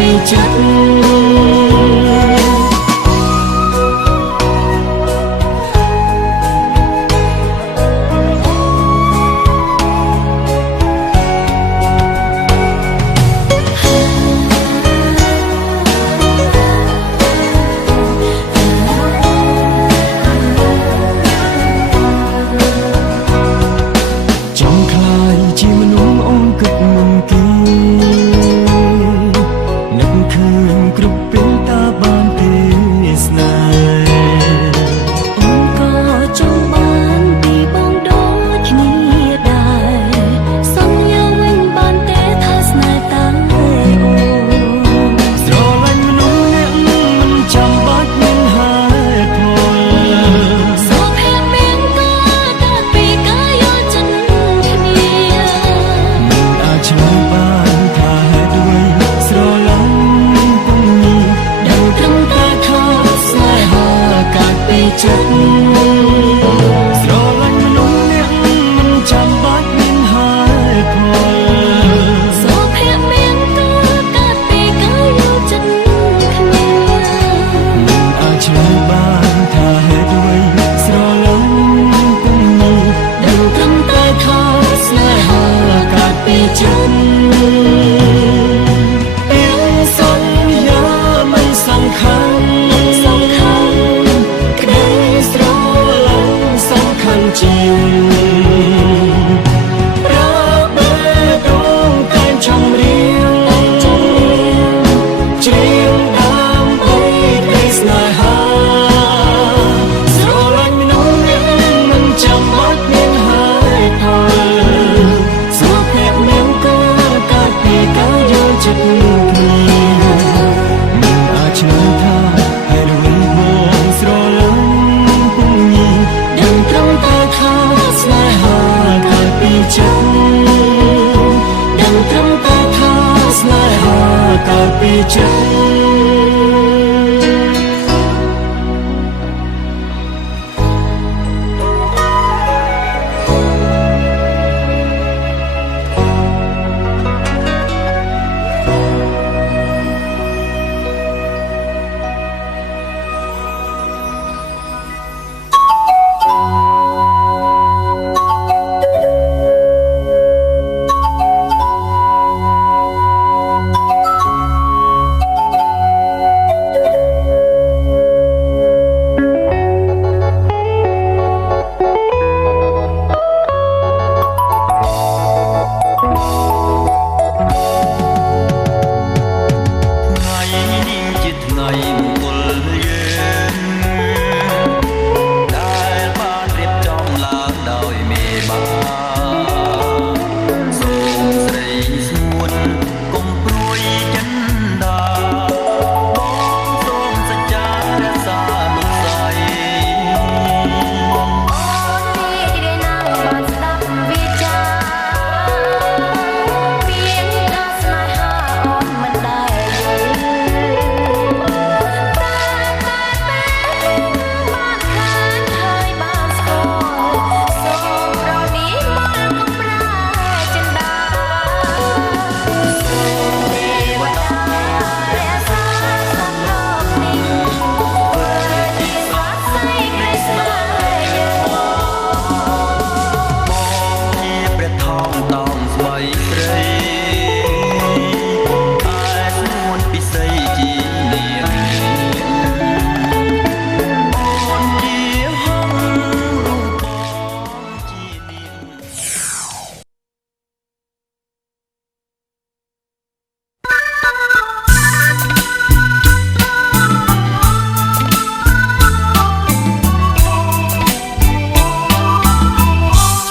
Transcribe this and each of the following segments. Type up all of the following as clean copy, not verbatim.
ពីចិត្ត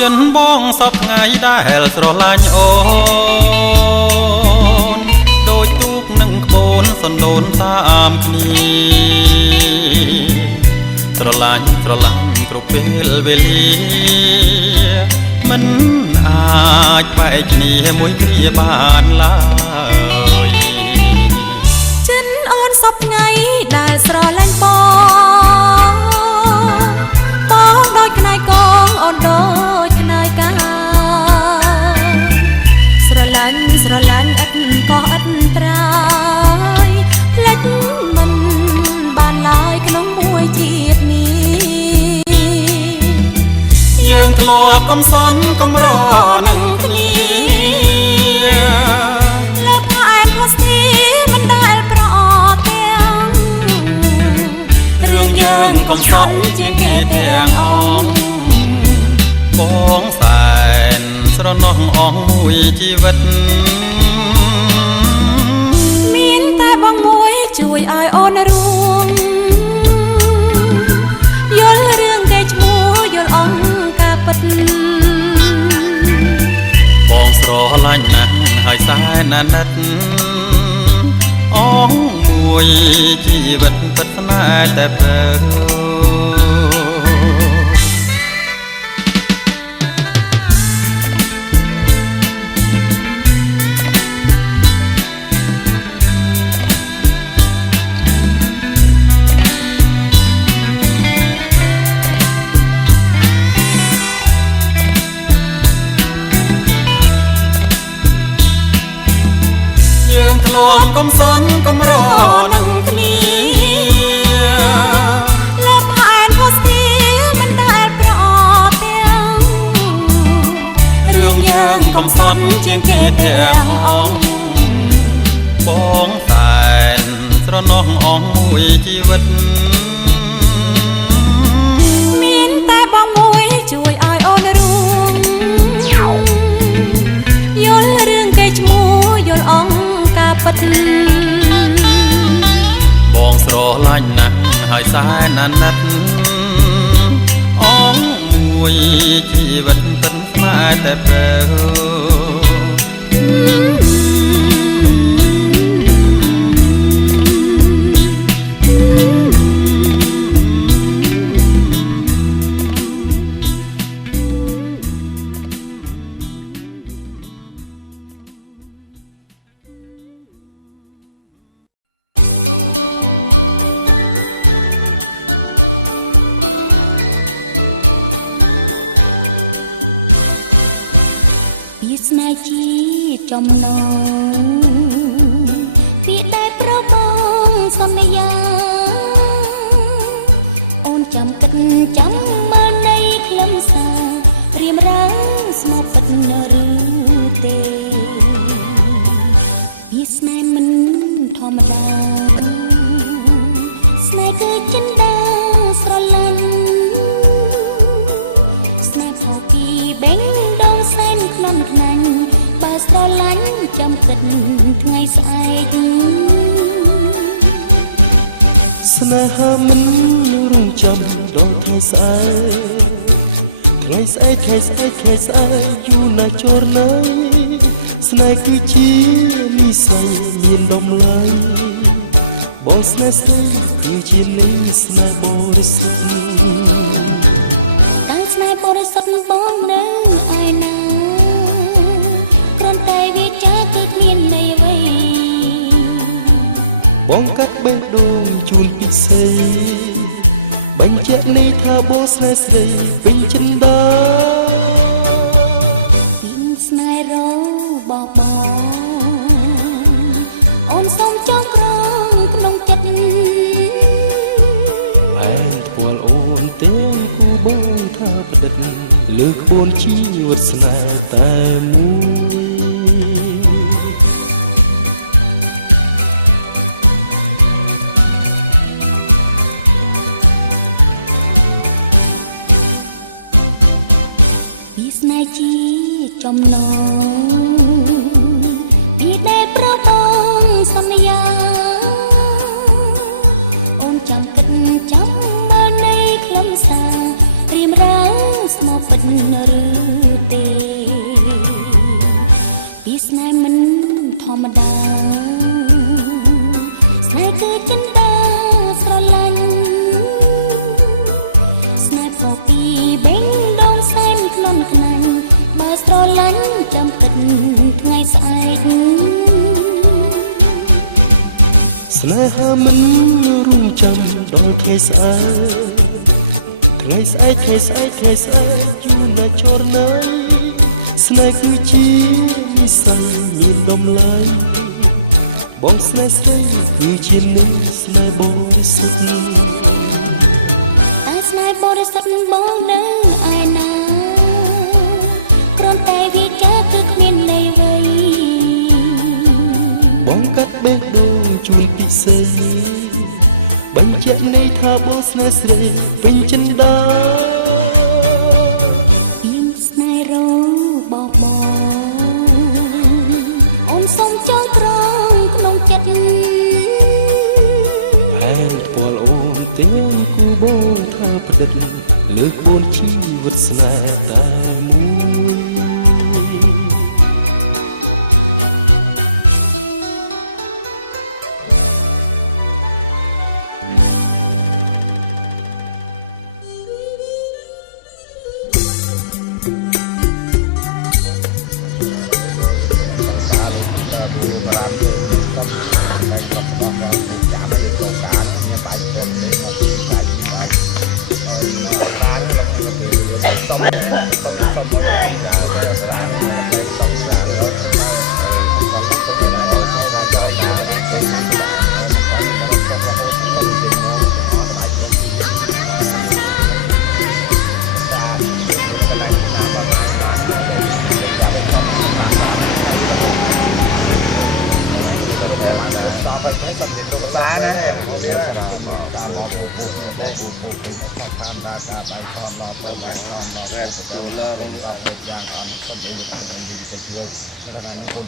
ចិនបងសពថ្ងៃដែលស្រឡាញ់អូនដូចទូកនឹងក្បូនសណ្ដូនតាមគ្នាស្រឡាញ់គ្រប់ពេលវេលាមិនអាចបែកគ្នាមួយគ្នាបានឡើយចិនអូនសពថ្ងៃដែលស្រឡាញ់បងដូចខ្នើយកងអូនដូចខ្នើយកាស្រឡាញ់ឥតក៏ឥតត្រា ធ្លាប់កំសន់កំរនឹងគ្នាលើផ្អែមផុសទីមិនដែលប្រអទាំងរឿងយើងកំសន់ជាងគេទាំងអងបងសែនស្រណោះអងមួយជីវិតមានតែបងមួយជួយឲ្យអូនរួមយល់រឿងកែឈ្មោះយល់អង្គការពិតបងស្រឡាញ់ណាស់ហើយសែនណាណិតអងមួយជីវិតពិតស្នេហ៍តែព្រឺយើងធ្លាប់កំសន់កំរនឹងគ្នាលើផ្អែមផុសទីមិនដែលប្រអទាំងរឿងយើងកំសន់ជាងគេទាំងអងបងតែនស្រណោះអងមួយជីវិតមានតែបងមួយជួយឲ្យអូនរួមយល់រឿងកែឈ្មោះយល់អង្គការពិតបងស្រឡាញ់ណាស់ហើយសែនអាណិតអងមួយជីវិតពិតស្នេហ៍តែព្រឺពីស្នេហ៍ជាចំណងពីដែលប្របងសន្យាអូនចាំគិតចាំមើលនៃខ្លឹមសាររៀមរាងស្មោះពិតនៅឬទេពីស្នេហ៍មិនធម្មតាស្នេហ៍គឺចិន្តាស្រឡាញ់ស្នេហ៍ផោពីបេងដងសែនក្លន់ខ្នាញ់បើស្រឡាញ់ចាំគិតថ្ងៃស្អែកស្នេហាមិនរងចាំដល់ថ្ងៃស្អែកថ្ងៃស្អែកថ្ងៃស្អែកថ្ងៃស្អែកយូរណាស់ចរណៃស្នេហ៍គឺជានិស្ស័យមានតម្លៃបងស្នេហ៍ស្រីគឺជានៃស្នេហ៍បរិសុទ្ធតាំងស្នេហ៍បរិសុទ្ធបងនៅឯណាគ្រាន់តែវាចាគឺគ្មានន័យអ្វីបងកាត់បេះដូងជូនពិសេសបញ្ជាក់ន័យថាបងស្នេហ៍ស្រីពេញចិន្តាពីស្នេហ៍របស់បងអូនសូមចងក្រងក្នុងចិត្តអែនថ្ពាល់អូនទាំងគូបងថាប្រឌិតលើក្បួនជីវិតស្នេហ៍តែមួយពីស្នេហ៍ជាចំណងពីដែលប្របងសន្យាអូនចាំគិតចាំមើលនៃខ្លឹមសាររៀមរាងស្មោះពិតឬទេពីស្នេហ៍មិនធម្មតាស្នេហ៍គឺចិន្តាស្រឡាញ់ស្នេហ៍ផោពីបេងដងសែនក្លន់ខ្នាញ់បើស្រឡាញ់ចាំគិតថ្ងៃស្អែកស្នេហាមិនរងចាំដល់ថ្ងៃស្អែកថ្ងៃស្អែកថ្ងៃស្អែកថ្ងៃស្អែកយូរណាស់ចរណៃស្នេហ៍គឺជានិស្ស័យមានតម្លៃបងស្នេហ៍ស្រីគឺជានិស្ស័យបរិសុទ្ធតែស្នេហ៍បរិសុទ្ធបងនៅឯណា ន់តែវាចាគឺគ្មានន័យអ្វីបងកាត់បេះដូងជូនពិសេសបញ្ជាក់ន័យថាបងស្នេហ៍ស្រីពេញចិនដាមានស្នេហ៍របបអូនសុំចងក្រងក្នុងចិត្តហើយពាល់អូនទាំងគូបងថាប្រឌិតលើកបូនជីវិតស្នេហ៍តែមួយ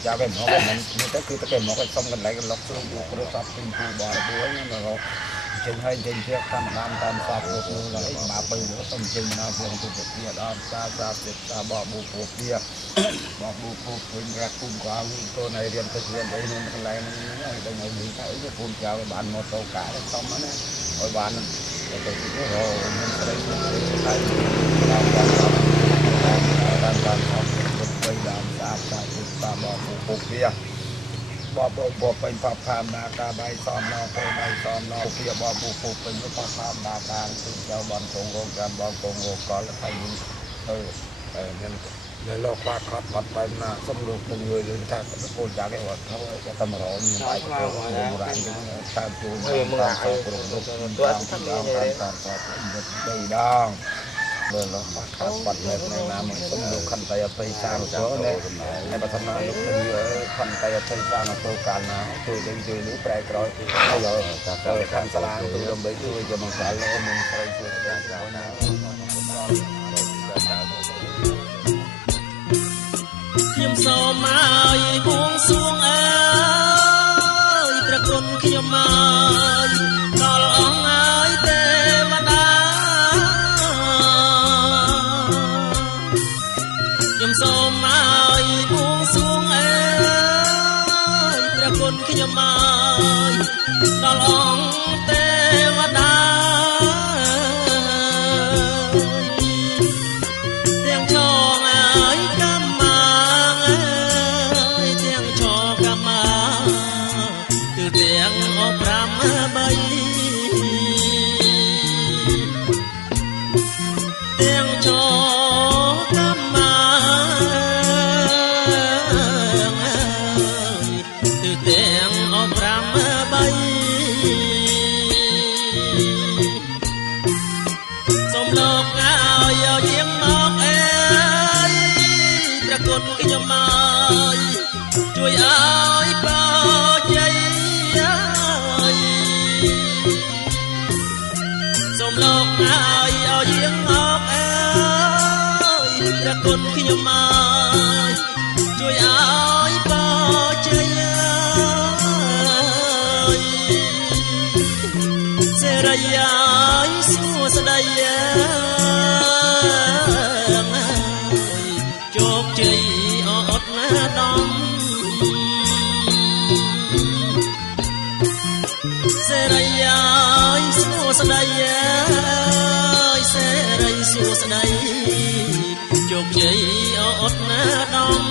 ចាវិញមកមិនទៅគឺតែមកឲ្យសុំកន្លែងលុកគ្រូគ្រូសពពីគ្រូបរមួយហ្នឹងមកចេញឲ្យចេញជាតាមតាមសពគ្រូឡើយមកបើសុំចេញមកព្រមទៅពីដល់សាសាចិត្តតាបបពូពីបបពូវិញរកគុំកងកូនឲ្យរៀនទៅរៀនអីនឹងកន្លែងហ្នឹងឲ្យដល់ឲ្យនិយាយថាកូនចៅបានមកទៅកាសុំណាឲ្យបានទៅទៅមានស្រីទៅហើយដល់ដល់ទៅដល់សាសាចិត្តតាបពូពីបបពេញផាផាមនាការបាយសំណទៅបាយសំណពីបបពូពេញផាផាមនាការគឺចៅបានកងរងចាំបងកងរកលហើយទៅមាននៅលោកខ្វាត់បាត់បែបណាសំលោកទៅងើយថាកូនចាក់ឯវត្តទៅតែ100មានបាយទៅបុរាណតាមជួនតាមគ្រប់ទៅតាមទៅដងមើលលោកបាត់នៅណាមកសំលោកខន្តីអបិសានទៅនេះបឋមលោកទៅខន្តីអបិសានទៅកាលណាជួយនេះប្រែក្រោយហើយទៅខាងសាលាទៅដើម្បីជួយជាមកសាលាមុនស្រីជួយដល់ចៅណាខ្ញុំសូមឲ្យបួងសួងអើយប្រគុណខ្ញុំមកដល់អង្គឲ្យទេវតាខ្ញុំសូមឲ្យបួងសួងអើយប្រគុណខ្ញុំមកដល់អង្គទេវតាទាំងចងអើយកម្មទាំងអប5 3ទាំងចកម្មគឺទាំងអប5 3សូមលោកឲ្យជាងមកអើយប្រគុណខ្ញុំមកជួយឲ្យបើជ័យសូមលោកឲ្យយាងមកអើយប្រគុណខ្ញុំមកជួយឲ្យបើជ័យសេរីឲ្យសួស្ដីជោគជ័យអត់ណាដំសេរីឲ្យសួស្ដីសេរីសួស្ដីជោគជ័យអត់ណាដំ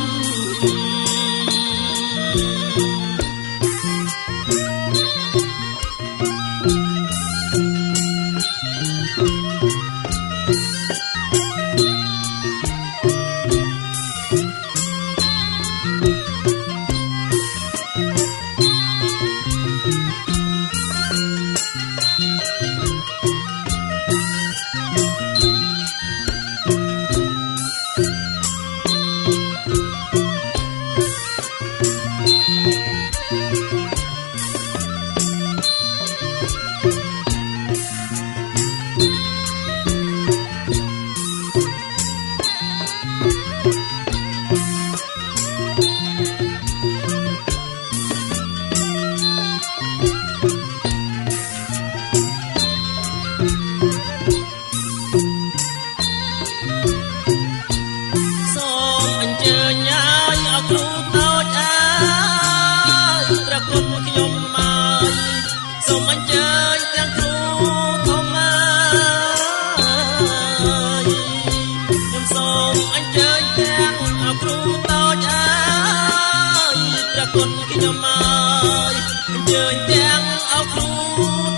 គ្រូ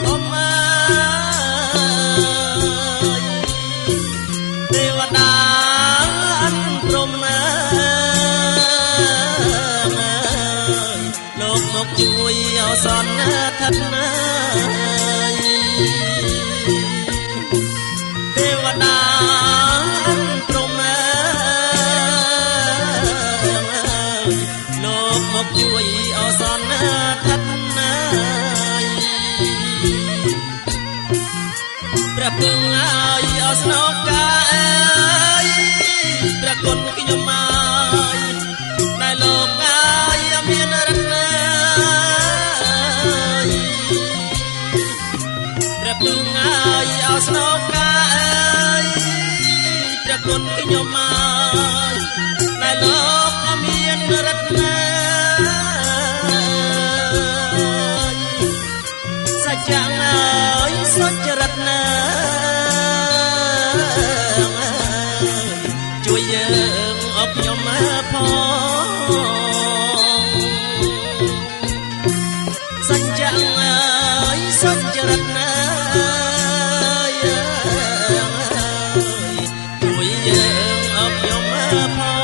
ធំអើយទេវតាអិនព្រំអើយលោកមកជួយអសនឋិតអើយទេវតាអិនព្រំអើយលោកមកជួយអសនឋិតព្រះពឹងឲ្យអស្នងការអើយព្រះគុណខ្ញុំមកដែលលោកឲ្យមានរតនាព្រះពឹងឲ្យអស្នងការអើយព្រះគុណខ្ញុំមកដែលលោកមានរតនាសច្ចៈអើយសុចរិតណាជួយយើងអបខ្ញុំផងសច្ចៈអើយសុចរិតណាជួយយើងអបខ្ញុំផង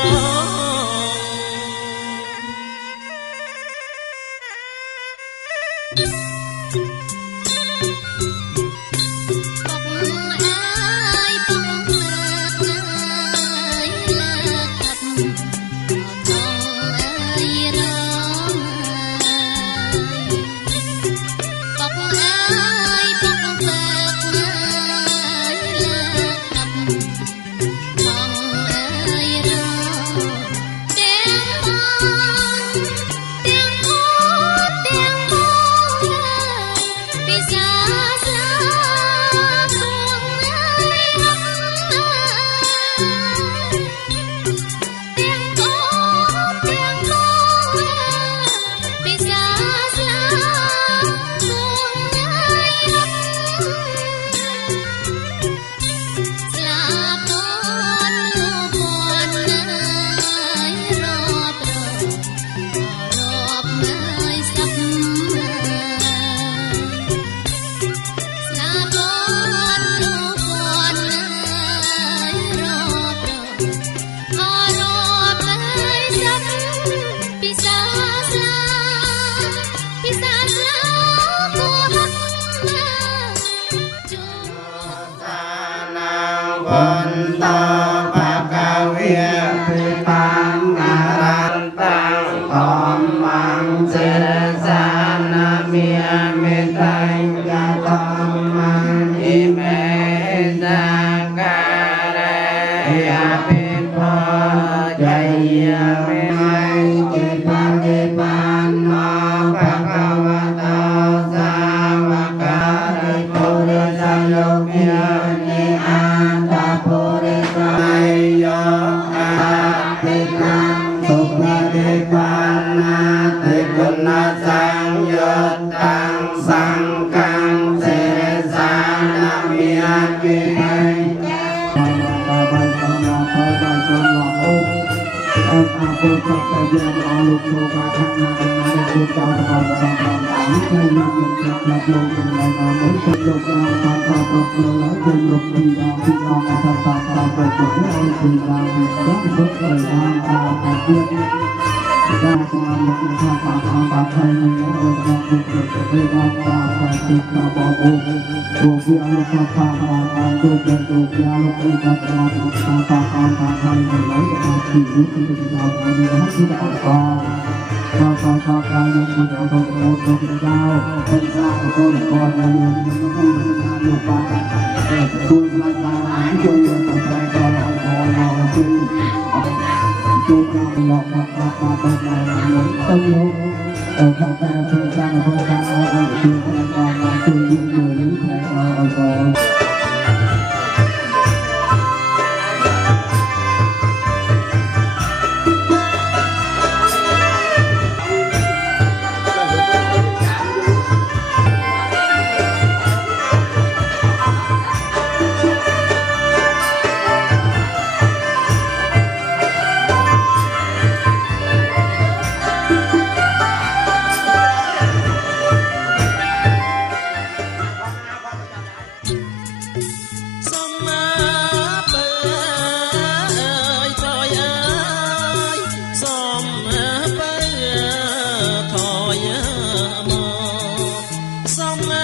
xong bơ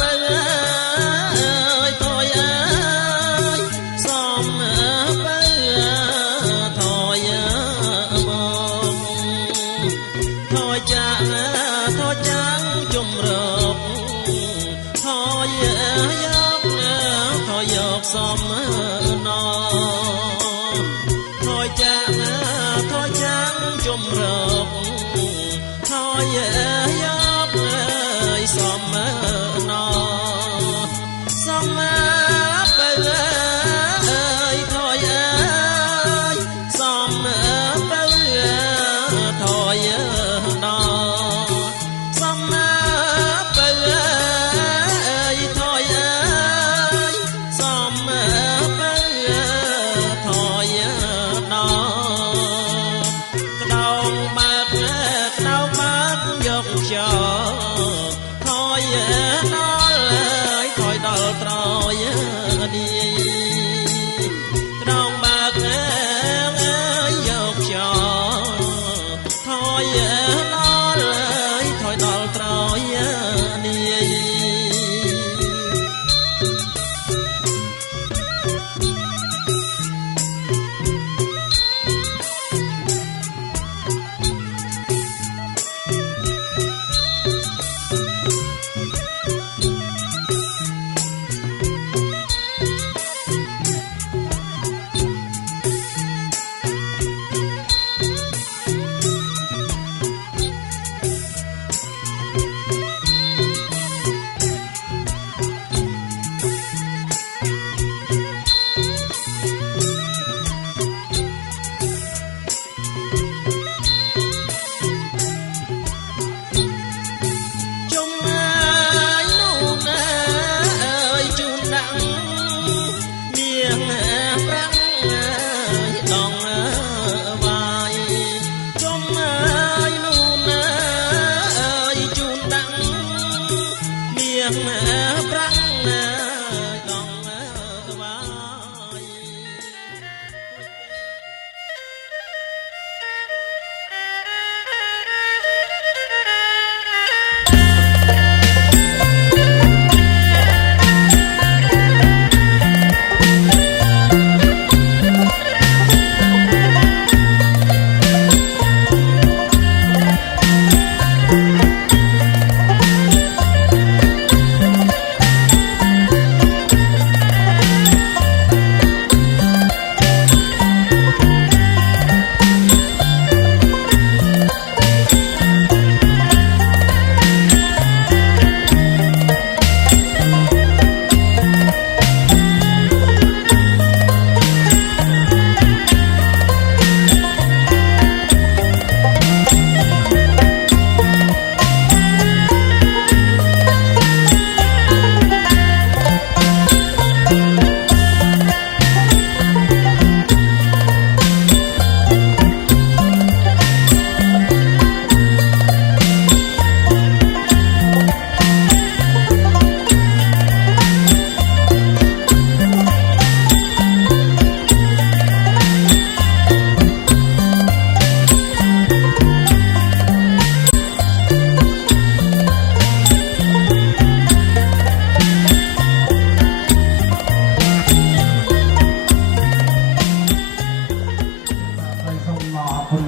ơi thôi ơi xong bơ thôi bông thôi chẳng chung rộp thôi dọc xong no thôi chẳng chung rộp thôi dọc xong no xong bơ ơi thôi ơi xong bơ thôi no xong bơ ơi thôi ơi xong bơ thôi no đau bác dọc cho thôi nó ơi thôi đau trôi đi đau bác ơi dọc cho thôi nó ơi thôi đau trôi đi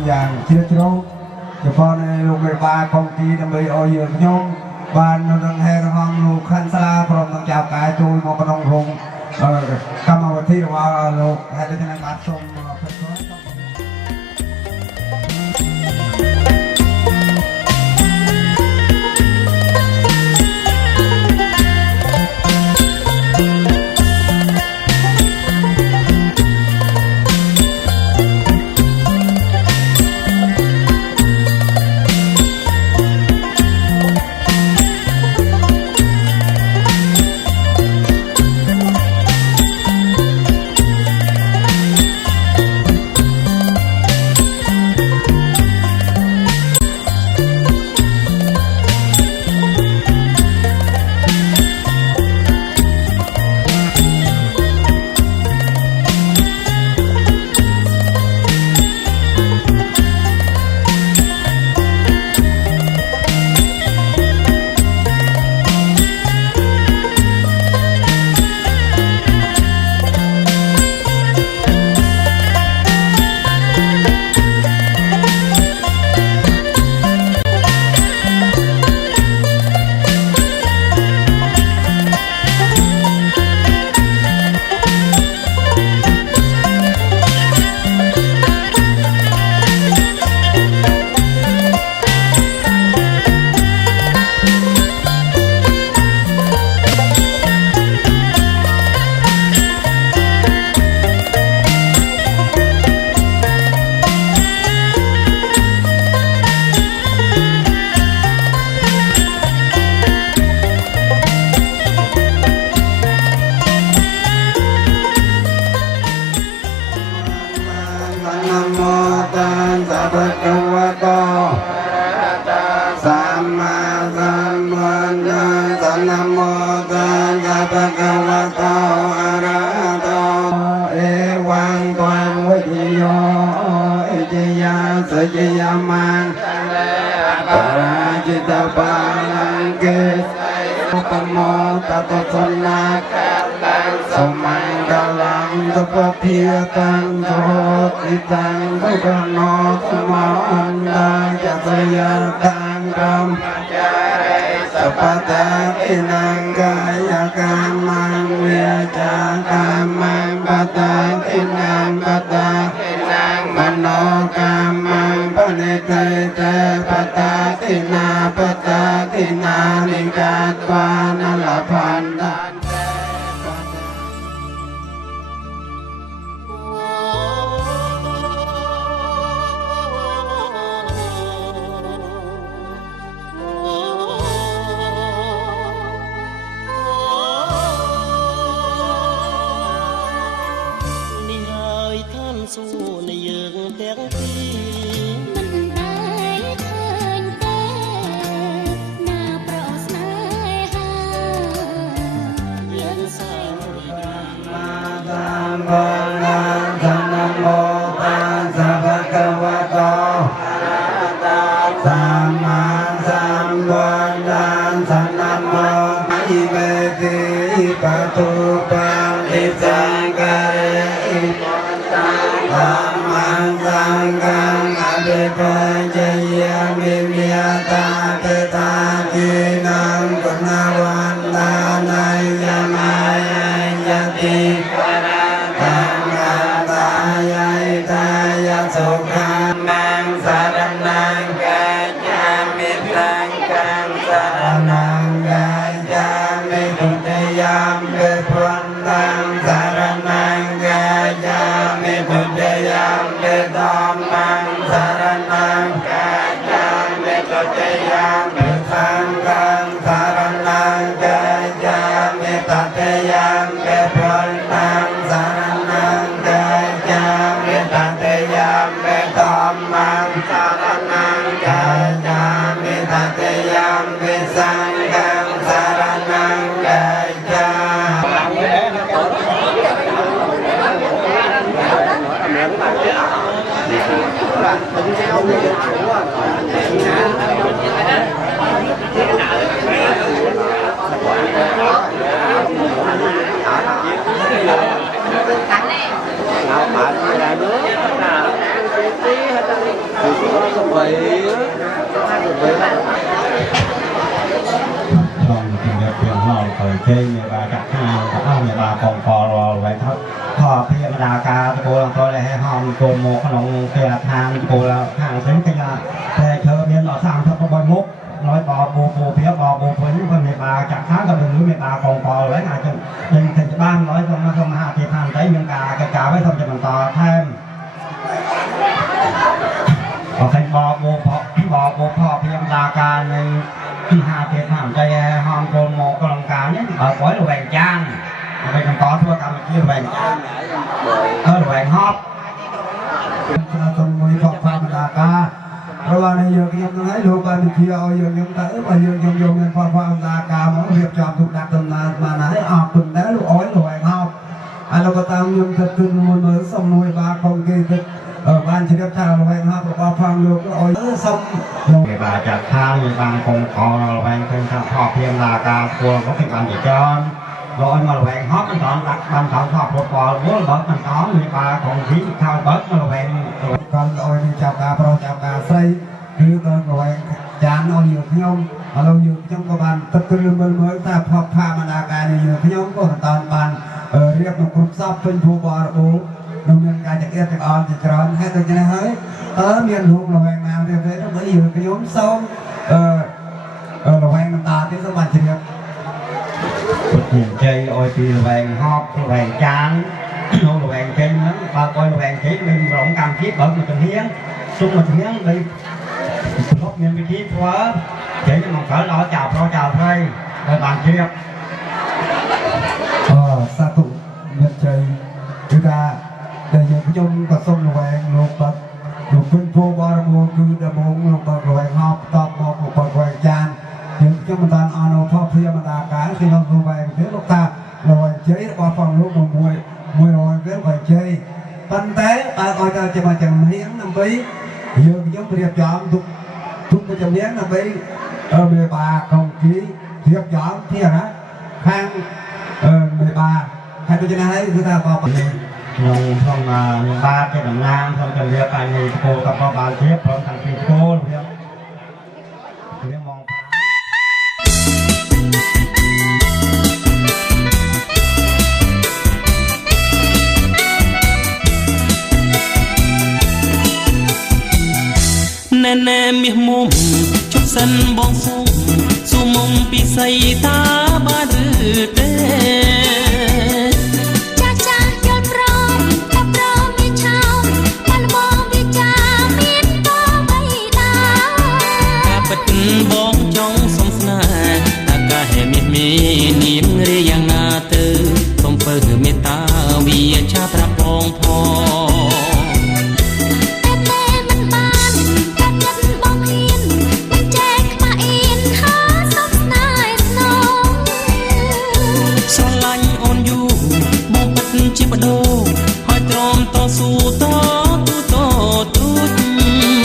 อย่างเชื่อถือเฉพาะในโรงพยาบาลของที่ดำเนินเอาอยู่ยงบ้านนนท์ให้ระวังลูกขันสลาพร้อมตั้งเจ้ากายตัวมอกระดองพงกรรมวิธีว่าลูกให้ได้ทำการส่ง สันนะโมตัสสะภะคะวะโตอะระหะโตเอวังตวังวิจิโยอิจิยาสัจยามังปราจิตปาลังเกสปโมตัตตะนาสมังกลังตปะเพียตังโสติตังทุกขโนสมาอันดาจัสยาตังกัมสัพพะตาอินังกายกามังเวียจากามังปตาอินังปตาอินังมโนกามังปณิเตเตปตาอินาปตาอินานิกาตวานัลพันธาสู้ในយើងទាំងពីរមិនដែលឃើញទេណាប្រស្នេហាយើងសែនมาสัมปันนังสันนะโมตัสสะภะคะวะโตสัมมาสัมพุทธัสสะนะโมอิเมติปัตตุปังอิสังกะเรอิธัมมังสังฆังอภิปัญจยามิเมียตาเตตากินังกุณวันตานัยยมายยติตังอัตตายายตายาสุขังมังสารนังกายามิตังกังสารนังกายามิทุติยามเกิดพุทธังสารนังกายามิทุติยามเกิดธัมมังสารนังกายามิทุติยามเกิดสังฆังสารนังกายามิตติยามเกิดพุทธังสารนังกายามิตติยามเกิดธัมมังสารนังกายามิตติยามเกิดสังฆังสารนังกายาtrong trường hợp trường hợp ở trên nhà bà chặt hai nhà bà còn phò rồi vậy thôi phò phía đà ca cô là tôi lại hòm cô một cái nòng kia thang cô là hàng tính cái là xe thơ biên ở sang thấp có bơi múc nói bò bù phía bò bù phấn con nhà bà chặt khá cái đường núi nhà bà còn phò lấy này trên thành ban nói không hạ thì hàng thấy miếng cả với không cho mình to thêm ở thành bò bù phò phía đà ca này hà tiệt hàmใจหอมโกนโมกลงกาเนี่ยở cuối là vàng trang bây giờ có thua cầm kia vàng trang là vàng hóp trong mùi phật phạm đà ca rồi là này giờ cái thấy được ba mình chia ở giờ nhung tới và giờ nhung nên phật phạm đà ca mỗi việc chọn thuộc đặc tầm là mà nãy học tuần đấy lúc ói là vàng hóp anh đâu có tam nhung thật từng mùi mới xong nuôi ba con kia thật ở ban chỉ đẹp chào là vàng hóp và phạm được ói xong người bà chặt thang người bằng cùng cò là vàng thêm thằng họ thêm là ca phù có thể bằng để cho rồi mà là vàng hót anh chọn đặt ban chọn họ một cò bố là bớt mình có người bà còn khí thao bớt mà là vàng con ôi đi chào ca pro chào ca xây cứ tên là vàng chán nó nhiều nhông ở lâu nhiều trong các bạn tất cả những mới ta học pha mà đa ca nhiều nhông có toàn bàn riêng một group shop bên thu bò bố đồng nhân ca chạy yên chạy on chạy tròn hay tôi cho nên hơi miền hùng là vàng nào thì thế nó mới nhiều cái nhóm sông là vàng ta tiếng các bạn chỉ được nhìn chơi ôi thì là vàng hóp là vàng trắng không là vàng trên lắm ba coi là vàng chết mình rộng cam chiếc bớt một tình hiến xung một tình hiến đi hốt nhân cái chiếc quá chỉ cho một cỡ đó chào thôi rồi bạn kia sa tụ nhân chơi chúng ta để những cái chung có sông là vàng lục bật lục quân vô ba mùa cứ đã muốn lục bật vàng hóp top một bật vàng chan những ខ្ញុំមិនបានអនុផលព្រាមតាការគឺខ្ញុំទៅបែបនេះលោកតាលយជ័យរបស់ផងលោកមួយរៀលបែបជ័យប៉ុន្តែបើឲ្យទៅជាមកចំហៀងដើម្បីយើងខ្ញុំរៀបចំទុកចំហៀងដើម្បីមេបាកងគីរៀបចំទីណាខាងមេបាហើយដូច្នេះហើយគឺថាបបខ្ញុំក្នុងមេបាជាតំណាងក្នុងជំនឿកាយនៃស្គលក៏បានជាព្រមទាំងពីស្គលវាមងណែមាសមុំជប់សិនបងស៊ូមុំពិសីតាបានឬទេចាយល់ព្រមតែព្រមវាឆោមបាល់បងវាចាមានតបៃតាការពិតបងចង់សុំស្នេហ៍តាកាហេមាសនាមរៀយ៉ាងណាទៅសុំពើមេត្តាវាចាប្រាប់បងផងជាបដូរហើយទ្រាំតស៊ូតទូច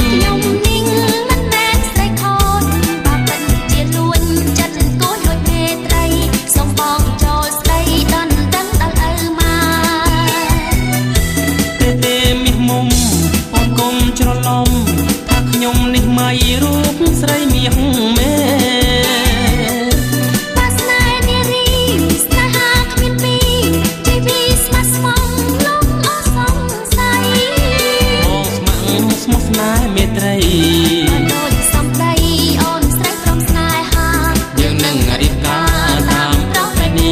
ខ្ញុំនិងមិនមែនស្រីខូចបើពិតជាលួចចិត្តគោលលួចមេត្រីសូមបងចូលស្ដីដនដឹងដល់ឪម៉ាទេមាសមុំអូនកុំច្រឡំថាខ្ញុំនេះមិនរូបស្រីមាសមេមេត្រីដូចសំដីអូនស្រីព្រមស្នេហាយើងនឹងរៀបការតាមប្រពៃណី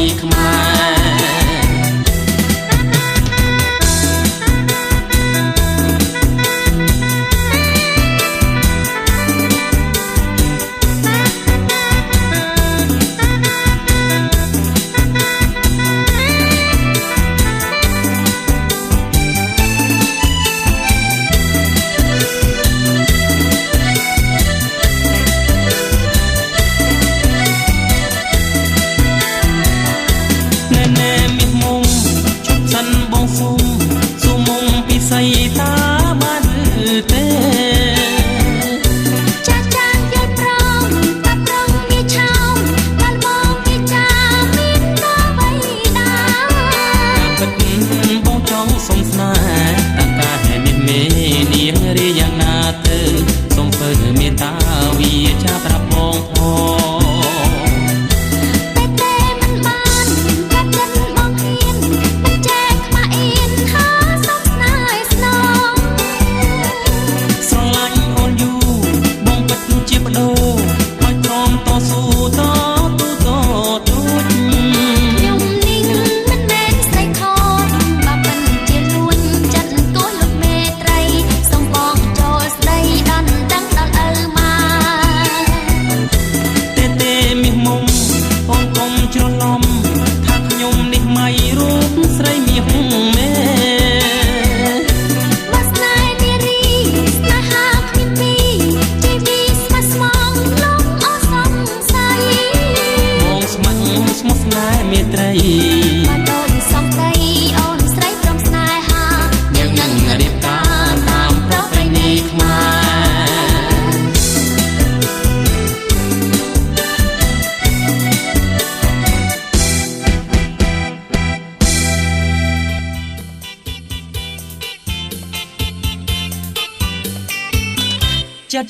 បានដូចសំដីអូនស្រីព្រមស្នេហាយើងនឹងរៀបការតាមប្រពៃណីខ្មែរ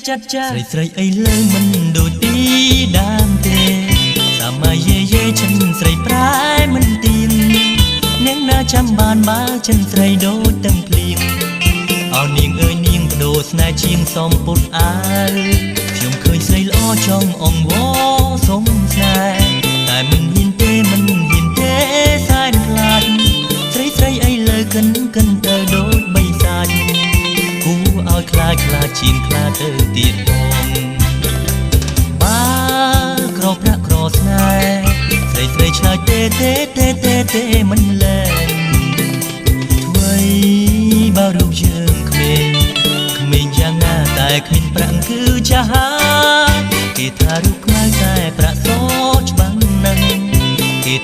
ចាត់ស្រីអីលើមិនដូចពីដើមទេសម័យយេចិនស្រីប្រែមិនទៀននាងណាចាំបានបើចិនស្រីដូចទាំងភ្លៀងអោនាងអើយនាងបដូរស្នេហ៍ជាងសំពុតអាវខ្ញុំឃើញស្រីល្អចង់អង្វរសុំស្នេហ៍តែមិនហ៊ានទេសែនខ្លាចស្រីអីលើកិនទៅដូចបីសាច់គូឲ្យខ្លាចជាងខ្លាទៅទៀតផងបើក្រប្រាក់ក្រស្នេហ៍ស្រីឆ្លើយទេមិនលែងអ្វីបើរូបយើងក្មេងយ៉ាងណាតែគ្មានប្រាក់គឺចាស់គេថារូបខ្មៅតែប្រាក់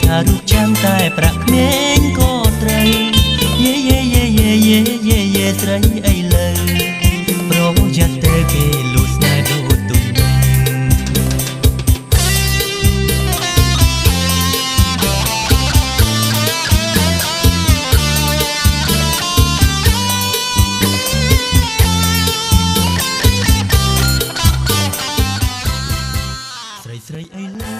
ថារូបចាំតែប្រាក់ក្មេងក៏ត្រូវយេយេយេយេយេយេយេស្រីអីលើប្រយ័ត្នទៅគេលូស្នេហ៍ដូចទុំស្រីអីលើ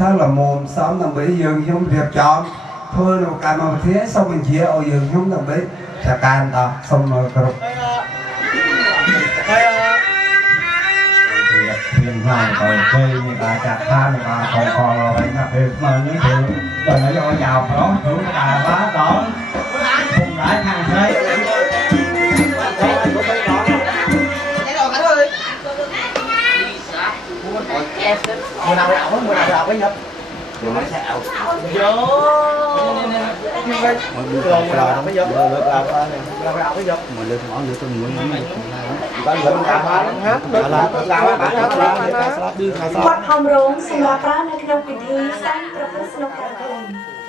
ថាលមមសំដើម្បីយើងខ្ញុំរៀបចំធ្វើនៅកម្មវិធីសូមបញ្ជាឲ្យយើងខ្ញុំដើម្បីចាការដល់សូមគ្រប់រៀងឡើងទៅជ័យមានការចាត់ថានឹងការខំខលវិញណាពេលមកនេះគឺដល់ឲ្យយ៉ាវប្រុសគឺការបានដល់ពុំដែរខាងស្រីmua nào với nhập rồi nó sẽ ảo vô rồi nó mới vô được làm ảo với vô mà lên món được tôi muốn lắm có lần làm hết làm bán hết đưa khai sao គាត់ខំរងសម្រាប់ប្រើនៅក្នុងពិធីសាងប្រពុតស្នុកក្រហម ក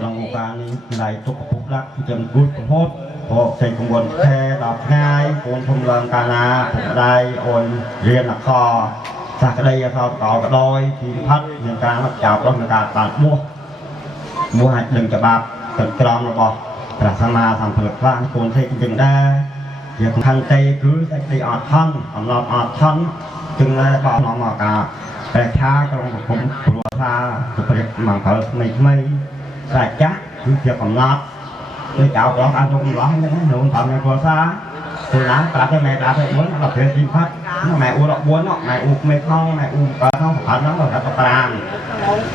trong một cái này tục phục lắc chân cút hốt họ xây công quân xe đạp ngay con thông lần cà na ở đây ôn riêng là kho sạc ở đây kho có cái đôi thì phát những cái nó chào đó người ta bạn mua hạt đừng cho bạc tận trong nó bỏ là sang mà thằng phật vang con thấy chừng đa việc thằng tây cứ đi ọt thân ông ọt thân chừng là bỏ nó mà cả để tha trong một cũng vừa tha được mà phải mấy sạch chắc cứ việc còn lọt cái chào đó ăn trong đó những nụ phẩm này vừa xa tôi nói cả cái mẹ đã phải muốn là phải tìm phát mẹ u đọc muốn mẹ u mẹ không mẹ u có không phải nó là tập làm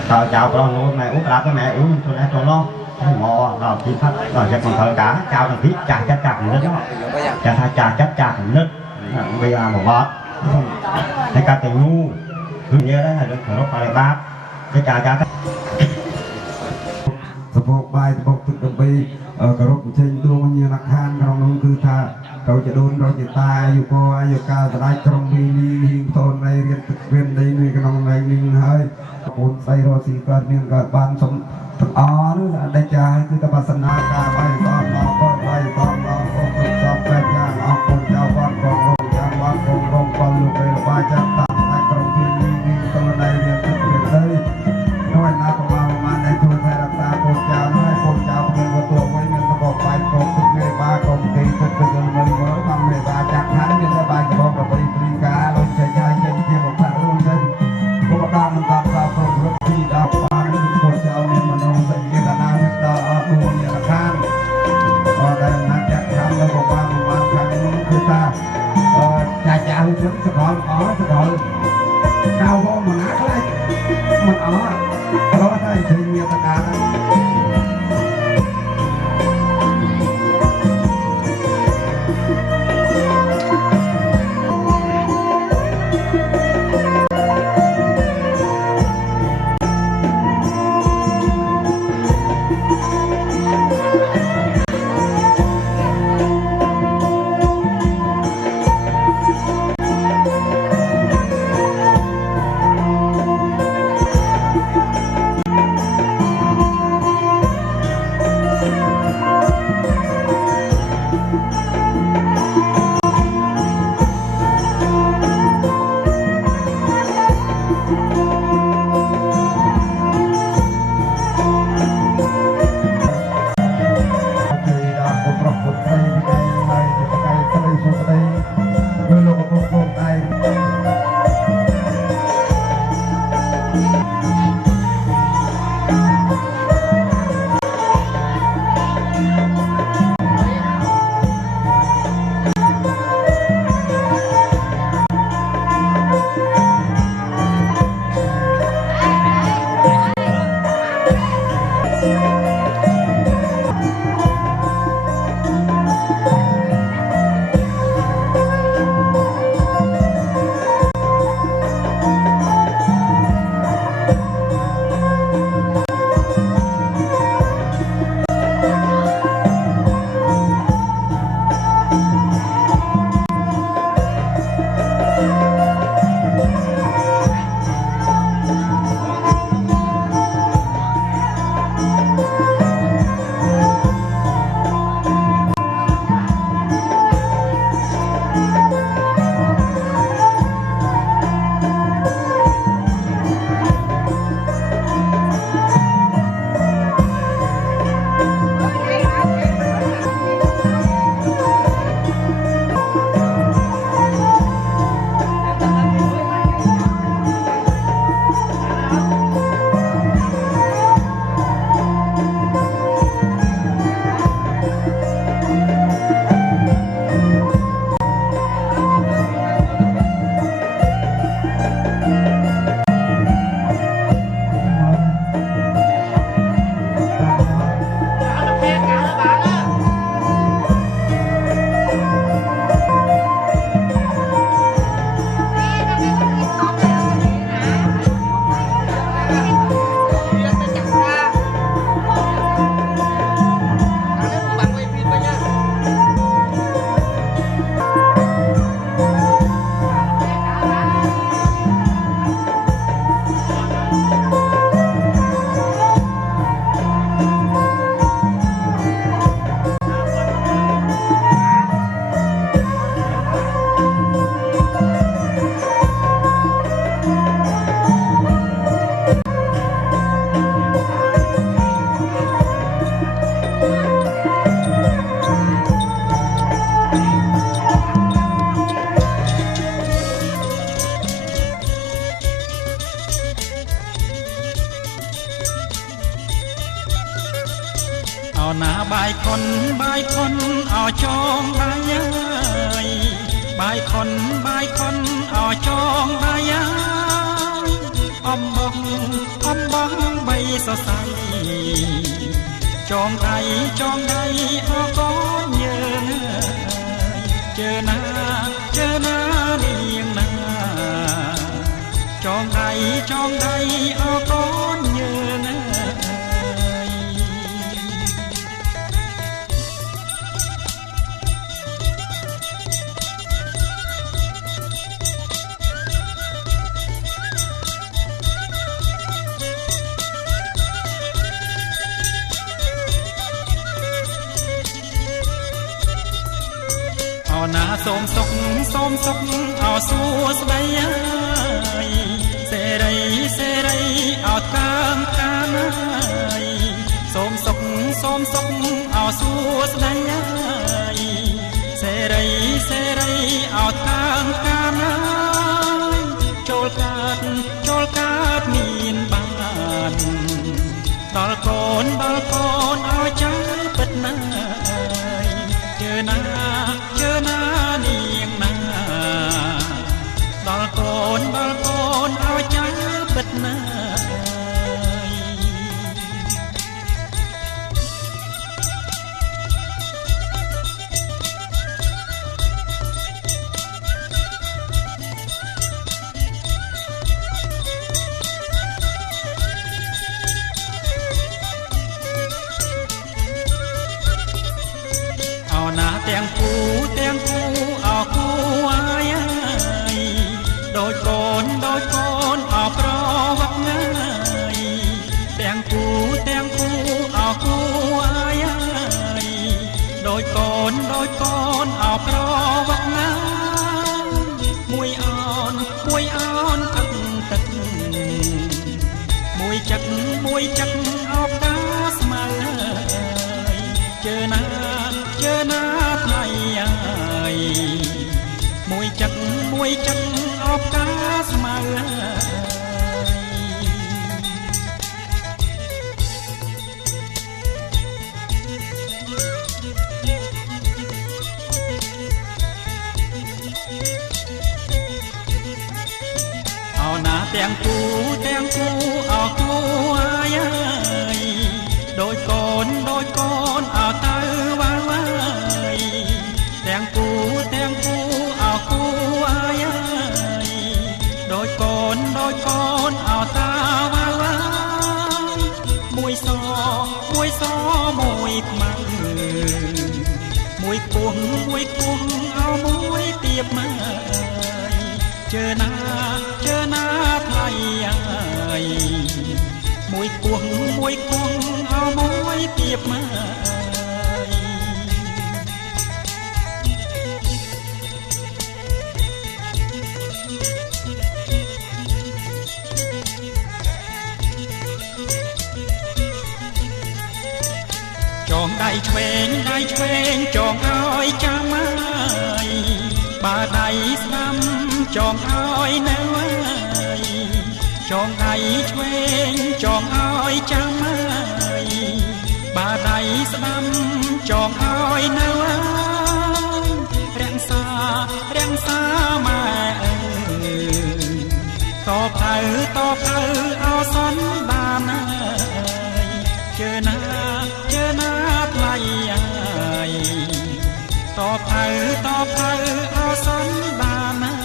tao chào con luôn mẹ u cả cái mẹ u tôi nói cho nó mò rồi tìm phát rồi việc còn thời cả chào thằng biết chả chắc chắn nữa đó chả thay chả chắc chắn nữa bây giờ một bát cái cả tình ngu cứ nhớ đấy là được khởi phải bát cái chảสะโพกใบสะโพกตึกดำปีกระรบเชิงดวงมันยืนหลักฐานเราลงคือท่าเราจะโดนเราจะตายอยู่ก็อายุกาจะได้ตรงนี้หิงโทนในเรียนตึกเรียนได้มีกำลังแรงนิ่งเฮ้ยปูนใส่รอสีการเมืองการบ้านสมตึกอ๋อนี่แหละได้ใจคือตะปัสนาการใบตอนเราก็ใบตอนเราองค์สอบแบบอย่างเอาคนเจ้าวัดกองรงเจ้าวัดกองรงคนลูกไปว่าจะตามในตรงนี้หิงโทนในเรียนตึกเรียนได้น้อยนักมาในทุนไทยรักษาคนเจ้าน้อยคนเจ้าเพื่อนตัวไว้เงินกระบอกไปกองตึกเมบากองตีตึกเงินเมืองเมืองบางเมบาจากนั้นเงินสบายกระบอกกระบอกปรีกาลงใจใจเย็นเที่ยวพระรุ่นเดินพวกดาวมันตามตาพรหมรถที่ดาวฟ้าคนเจ้าเนี่ยมันองใส่เงินนาเงินดาวดวงเนี่ยละข้างพอได้นักจากทางแล้วบอกว่ามันครั้งนี้คือตาจ่าจ่าลึกสะท้อนอ๋อสะท้อน ណាបាយខុនអោចងបាយបាយខុនអោចងបាយអំបងបីសរសៃចងដៃអកូនយើងជើណានាងណាចងដៃអកូនយើងណាសូមសុខអោសួស្ដីសេរីអោតាមកានសូមសុខអោសួស្ដីសេរីអោតាមកានចូលកាត់មានបានដល់កូនអោចាំពិតណាជើណានាងណាដល់កូនអោចាំពិតណាណាទាំងគូអោគូអាយដូចកូនអោប្រវឹកងាយទាំងគូអោគូអាយដូចកូនអោប្រវឹកងាយមួយអោនទឹកមួយចឹកអោផ្កាស្មៅជើណាថ្លៃមួយចឹកអបកាស្មៅអោណាទាំងគូអោគូអាយដូចកូនអោទៅទាំងគូអោគូអាយដូចកូនអោតាវ៉ាមួយសមួយខ្មៅមួយគួងអោមួយទៀបមកជើណាថ្លៃមួយគួងអោមួយទៀបមកចងដៃឆ្វេងចងឲ្យចាំបើដៃស្ដាំចងឲ្យនៅចងដៃឆ្វេងចងឲ្យចាំបើដៃស្ដាំចងឲ្យនៅរាំងសាម៉ែតបទៅអោសនបានជើណាថ្លៃតបទៅអោសនបាន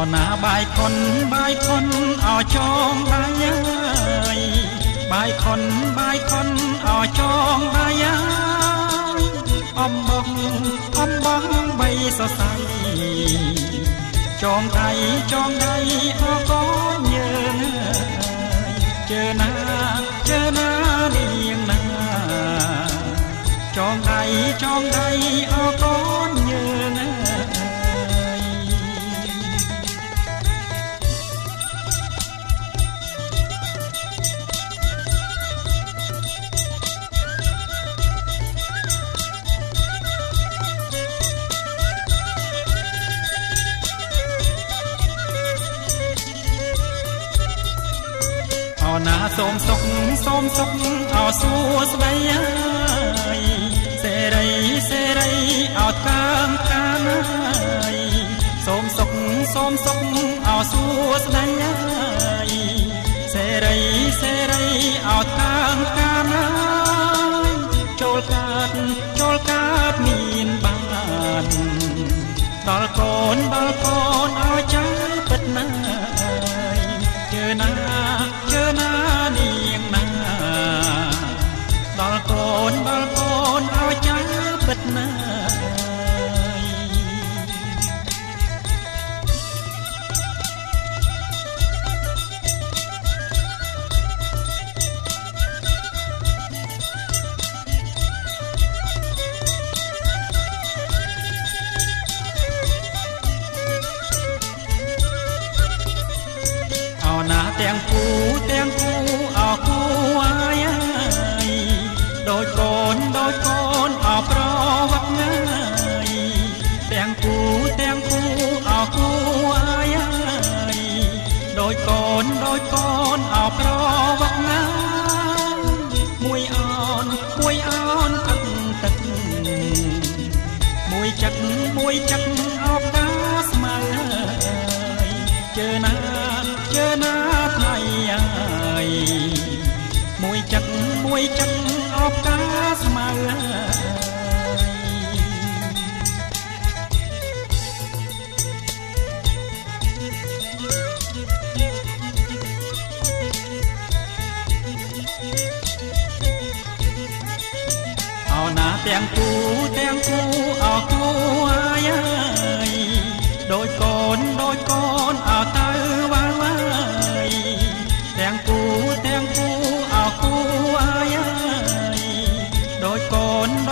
เอาหน้าบายคนเอาจองบายยายบายคนเอาจองบายยายอมบองใบสดใสจองใดเอาก้อนเยินเจอหน้าเลียงหน้าจองใดเอาก้อนเยินเอาหน้าส้มสกเอาสู้สบายเสรีเอาตามกาไนส้มสกเอาสู้สบายเสรีเอาตามกาไนโจลกาดมีนบานบาลโกนเอาใจปิดหน้าเจอหน้าเนียงหน้าบาลโกนเอาใจปิดหน้าเอาหน้าเตียงกูเอากูอายโดยโกนเอาเพราะวักง่ายเตียงกูเอากูอายโดยโกนเอาเพราะวักง่ายมวยอ่อนตักมวยจักเอากาสมัยเจอหน้าไทยมวยจักเอากาสมัยเอาหน้าเตียงกูเอากูอายโดยโกนเอาตาว่าเตียงกูเอากูอายโดยโกนเ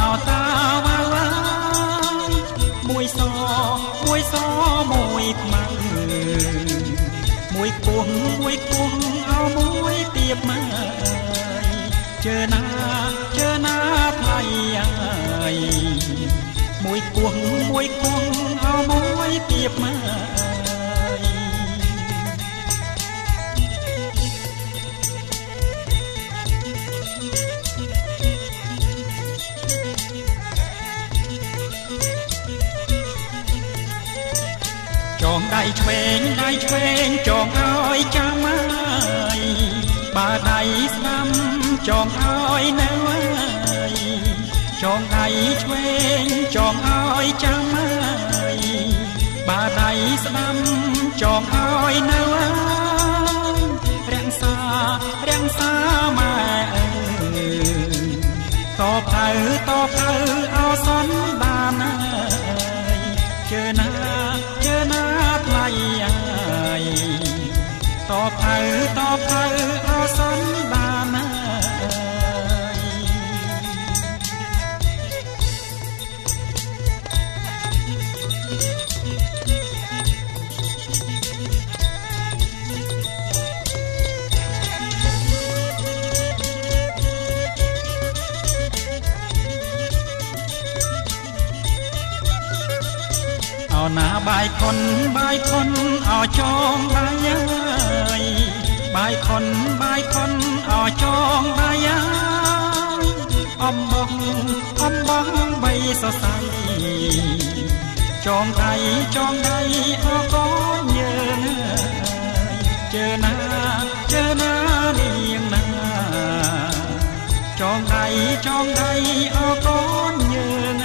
อาตาว่ามวยซอมวยมันมวยกวงเอามวยเตียบมาเจอหน้าไทยมวยกวงเอามวยเตียบมาจองได้เชงจองเอาไอ้จาไม้บาได้สนำจองเอาไอ้แนวจองได้เชงจองเอาไอ้จาไม้บาได้สนำจองเอาไอ้แนวเรียงสามาต่อเผาเอาซ้อนบานเจอหน้าไทยต่อเผาเอาซ้อนบานเอาหน้าบายคนเอาจองบายยายบายคนเอาจองบายยายอมบองใบสดใสจองใดเอาก้อนเยินเจอหน้าเลียงหน้าจองใดเอาก้อนเยิน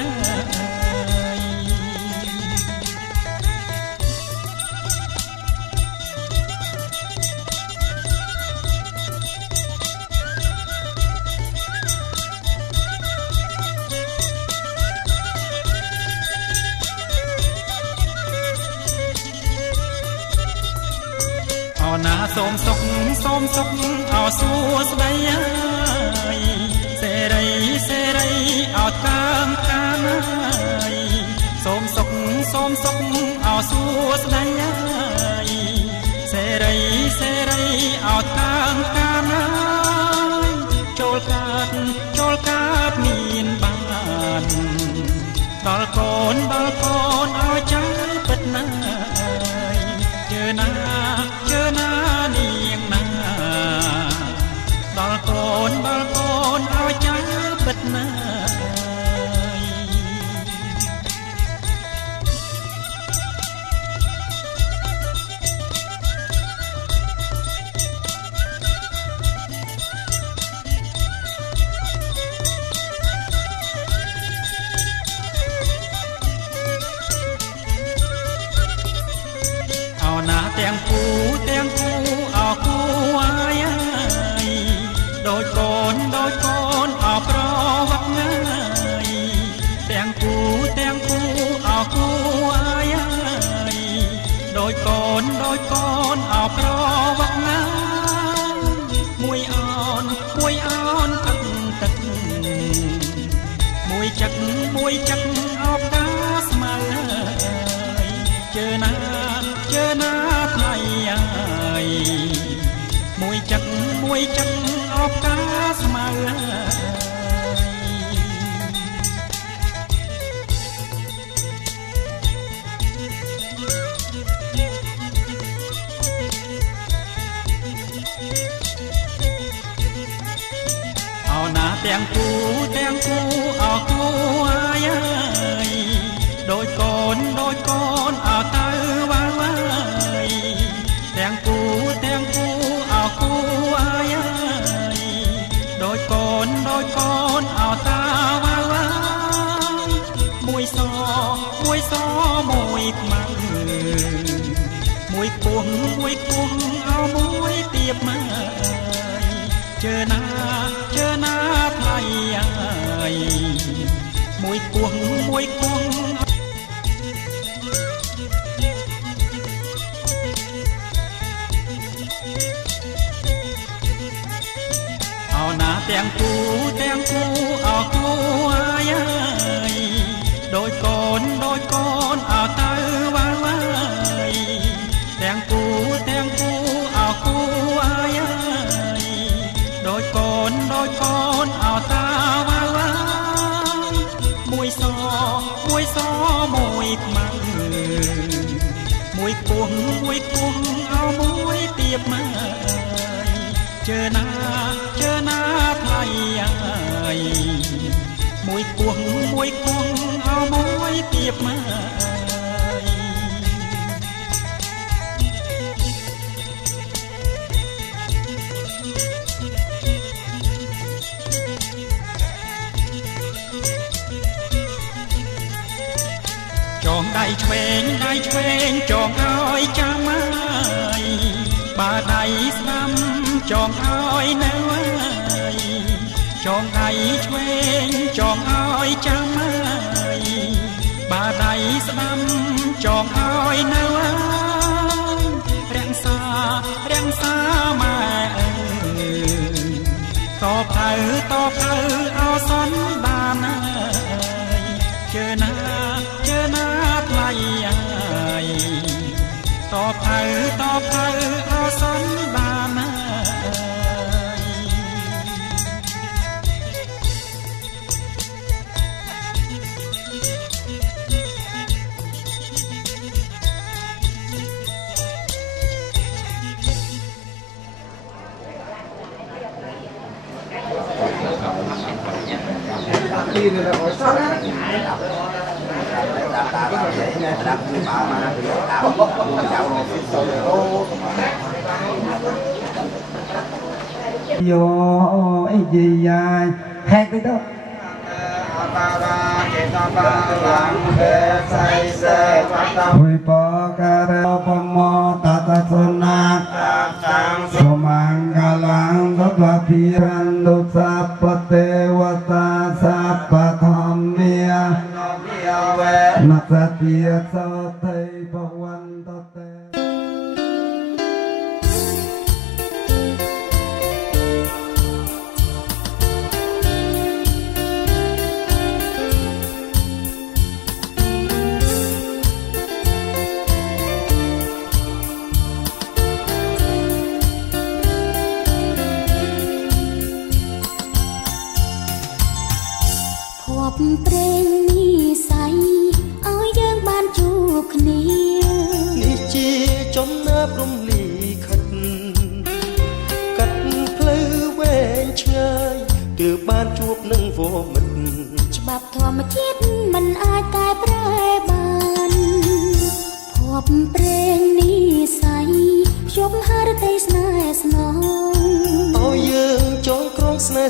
ណាសូមសុខអោសួស្ដីអើយសេរីអោកាមកានអើយសូមសុខអោសួស្ដីអើយសេរីអោកាមកានអើយចូលកើតមានបានដល់កូនឲ្យចាំពិតណាយជឿណានាងណាដល់កូនឲ្យចាំពិតណាទាំងគូអោគូអាយដូចកូនអោប្រវត្តិងាយទាំងគូអោគូអាយដូចកូនអោប្រវត្តិងាយមួយអនទឹកមួយចឹកអោកាស្មើជឿណាថ្លៃអើយមួយចឹកអបកាស្មើអោណាទាំងគូអោគូអាយដូចកូនអោទៅទាំងគូអោគូអាយដូចកូនអោតាវ៉ាមួយសមួយខ្មៅមួយគោះអោមួយទៀបមកជឿណាថ្លៃអើយមួយគោះទាំងគូអោគូអាយដូចកូនអោទៅវ៉ាទាំងគូអោគូអាយដូចកូនអោតាវ៉ាមួយសមួយខ្មៅមួយគោះអោមួយទៀបមកជឿណាថ្លៃអើយមួយគោះអោមួយទៀបមកចងដៃឆ្វេងចងឲ្យចាំអើយបើដៃស្ដាំចងឲ្យនៅចងដៃឆ្វេងចងឲ្យចាំអើយបើដៃស្ដាំចងឲ្យនៅរាំងសាម៉ែអើយតបទៅអោសនបានអើយជឿណាថ្លៃអើយតបទៅអោសនបានយោអីយាយហែកទៅទៅវិបការៈបមតតសុណាសមង្កលាងសពភិរន្តុសពទេវតាសពធម្មានសតិសោតេភវន្តតេ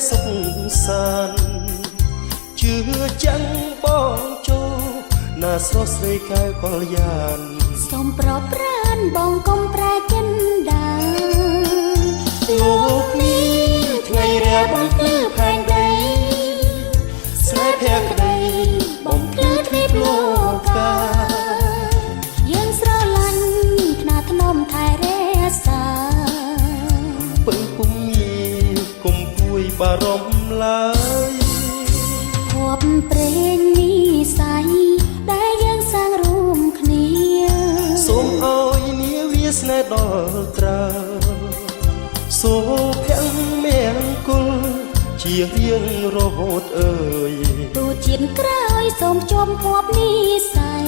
សុខសាន្តជឿចាំងបងចូលណាស្រស់ស្រីកែវកល្យានសូមប្រប្រានបងកុំប្រែចិនដាលោកនេះថ្ងៃរាបងគឺផែនដីស្នេហ៍ភក្តីបងគឺទ្វីបលោកកាយើងស្រឡាញ់ខ្នាថ្នមថែរក្សាពឹងពុំមានគុំពួយបារម្ភឡើយភ័ព្វព្រេងនេះស័យដែលយើងសាងរួមគ្នាសូមឲ្យនាវាស្នេហ៍ដល់ត្រើសូភ័ងមេង្គលជារៀងរហូតអើយទូជាតិក្រោយសូមជួបភ័ព្វនេះស័យ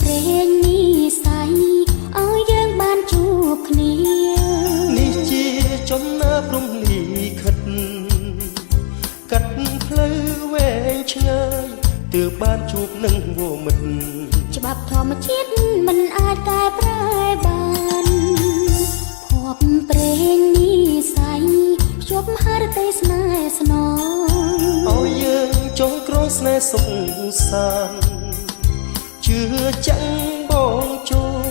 ព្រេងនេះស័យឲ្យយើងបានជួបគ្នានេះជាចំណើព្រំលីខិតកាត់ផ្លូវវែងឆ្ងាយទើបបានជួបនឹងវមិត្តច្បាប់ធម្មជាតិមិនអាចកែប្រែបានភ័ព្វព្រេងនេះស័យភ្ជាប់ហារតីស្នេហ៍ស្នងឲ្យយើងចងក្រងស្នេហ៍សុខសាន្តជឿចាំងបងចូល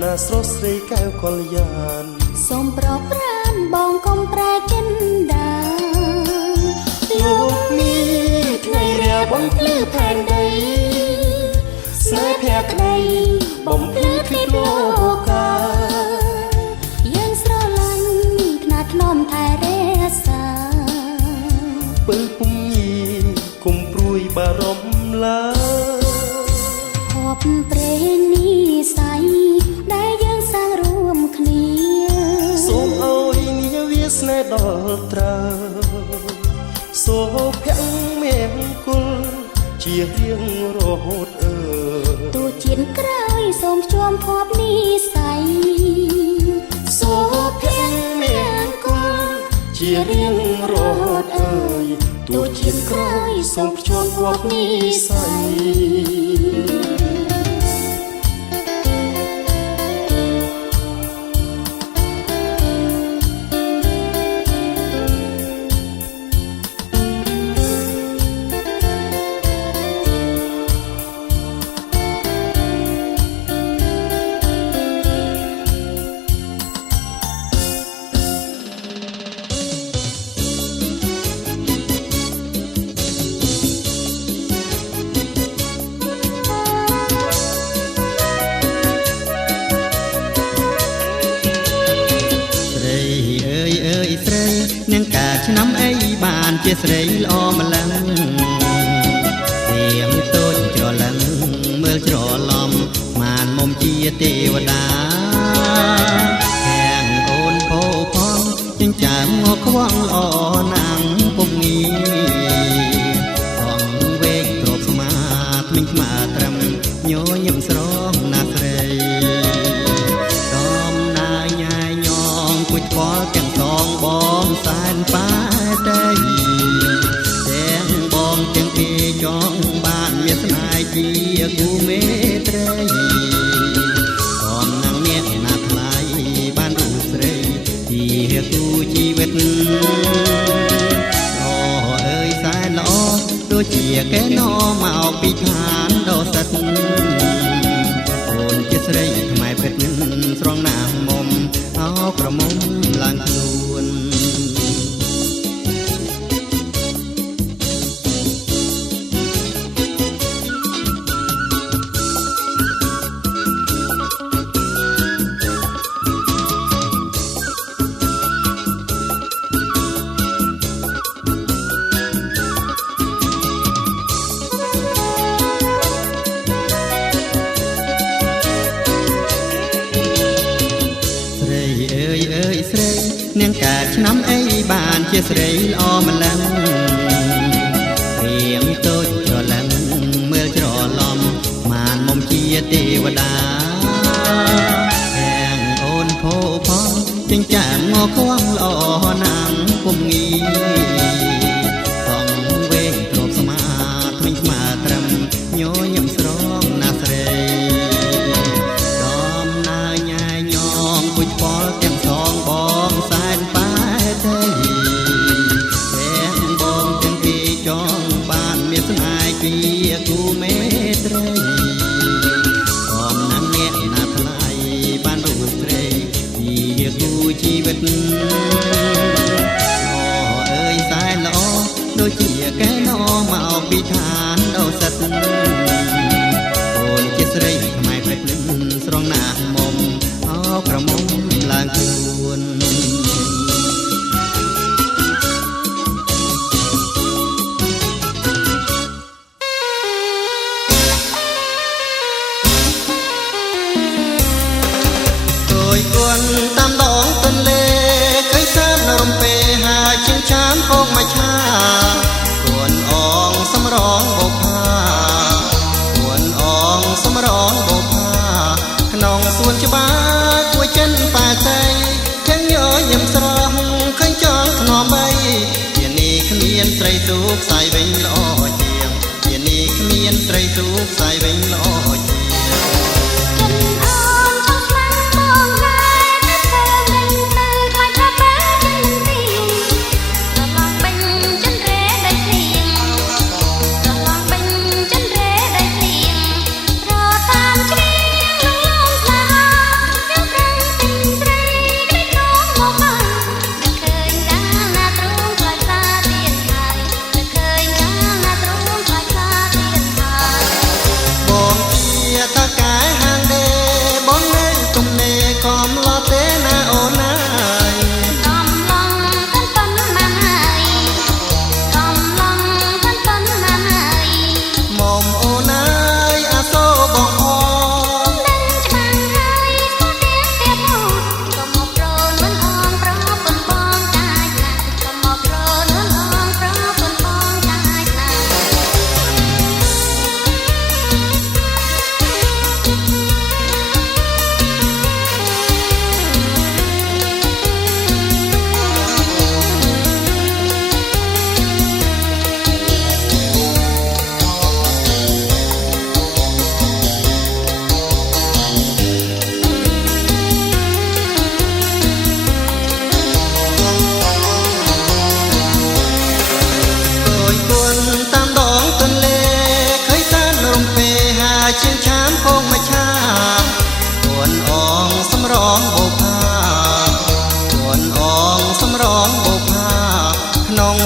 ណាស្រស់ស្រីកែវកល្យានសូមប្រប្រានបងកុំប្រែចិនដាលោកនេះថ្ងៃរាបងភ្លឺផែនដីស្នេហ៍ភក្តីបំភ្លឺទ្វីបលោកកាយើងស្រឡាញ់ខ្នាថ្នមថែរក្សាពឹងពុំមានគុំព្រួយបារម្ភឡើយភ័ព្វព្រេងនេះស័យដែលយើងសាងរួមគ្នាសូមឲ្យនាវាស្នេហ៍ដល់ត្រើសូភ័ងមេង្គលជារៀងរហូតអើយទូជាតិក្រោយសូមជួបភ័ព្វនេះស័យសូភ័ងមេង្គលជារៀងរហូតអើយទូជាតិក្រោយសូមជួបភ័ព្វនេះស័យនាងកាឆ្នាំអីបានជាស្រីល្អម្លឹងរៀងតូចច្រឡឹងមើលច្រឡំបានមុំជាទេវតាខាងអូនពោផងចិញ្ចាំមកខ្វងល្អណាំងពុំងាផងវេកគ្របស្មាថ្មិញខ្មាត្រឹមញញឹមស្រងណាស្រីដំណើរញ៉ាយញងគួចខ្វល់ទាំងសងបងសែនប៉ែតែទាំងបងទាំងគេចង់បានមានស្នេហ៍ជាគូមេត្រីcòn nàngអ្នកណាថ្លៃបានរូបស្រីជាគូជីវិតអូអើយសែនល្អដូចជាកែណមកពីឋានដ៏សិតអូនជាស្រីខ្មែរពិតស្រងណាស់មុំអោក្រមុំឡើងខ្លួននាងកើតឆ្នាំអីបានជាស្រីល្អម្លឹងរៀងតូចច្រឡឹងមើលច្រឡំបានមុំជា ជាទេវតាទាំងអូនភោផងចិញ្ចាំងកងល្អណាំពុំងីផងវែងទ្រពស្មាថ្មិញស្មាត្រឹមញញឹមស្រងណាស្រីដំណើរញ៉ៃញងពុជពលទាំងសងបងសែនប៉ែទេទាំងបងទាំងពីចងបានមានស្នេហ៍ជាគូមេត្រីអំណាងអ្នកណាថ្លៃបានរូបស្រីជាគូជីវិតអើយសែនល្អដូចជាកែណមកពីឋានដោសិតអូនជាស្រីខ្មែរផ្លែភ្លឹងស្រងណាស់មុំអោក្រមុំឡើងខ្លួនតាមដងទន្លេឃើញសានរំពេហាជាងចានហូបមកឆាគួនអងសំរងបោផាគួនអងសំរងបោផាក្នុងសួនច្បារគួយចិនប៉ែសៃឃើញញញឹមស្រស់ឃើញចង់ថ្នមបីជានេះគ្មានត្រីទូកស្អីវិញល្អជាងជានេះគ្មានត្រីទូកស្អីវិញល្អជាង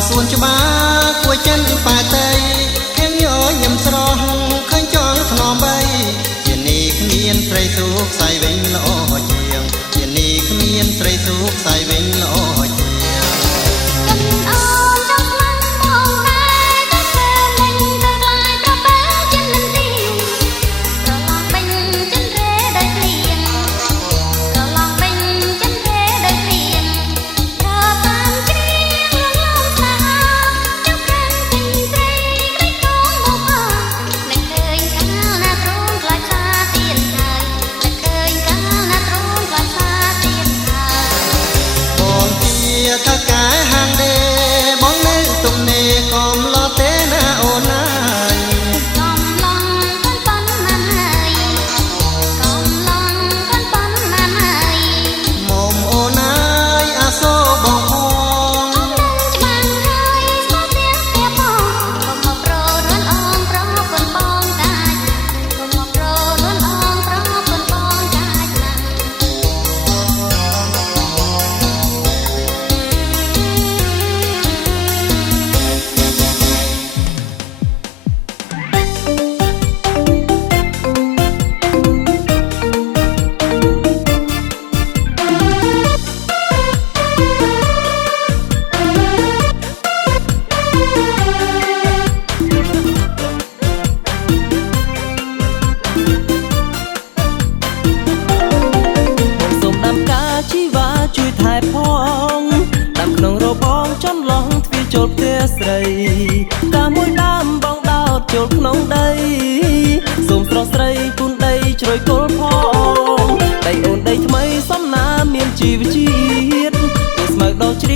សួនច្បារគួយចិនប៉ែតៃឃើញញញឹមស្រស់ឃើញចង់ថ្នមបីជានេះគ្មានត្រីទូកស្អីវិញល្អជាងជានេះគ្មានត្រីទូកស្អីវិញល្អជាង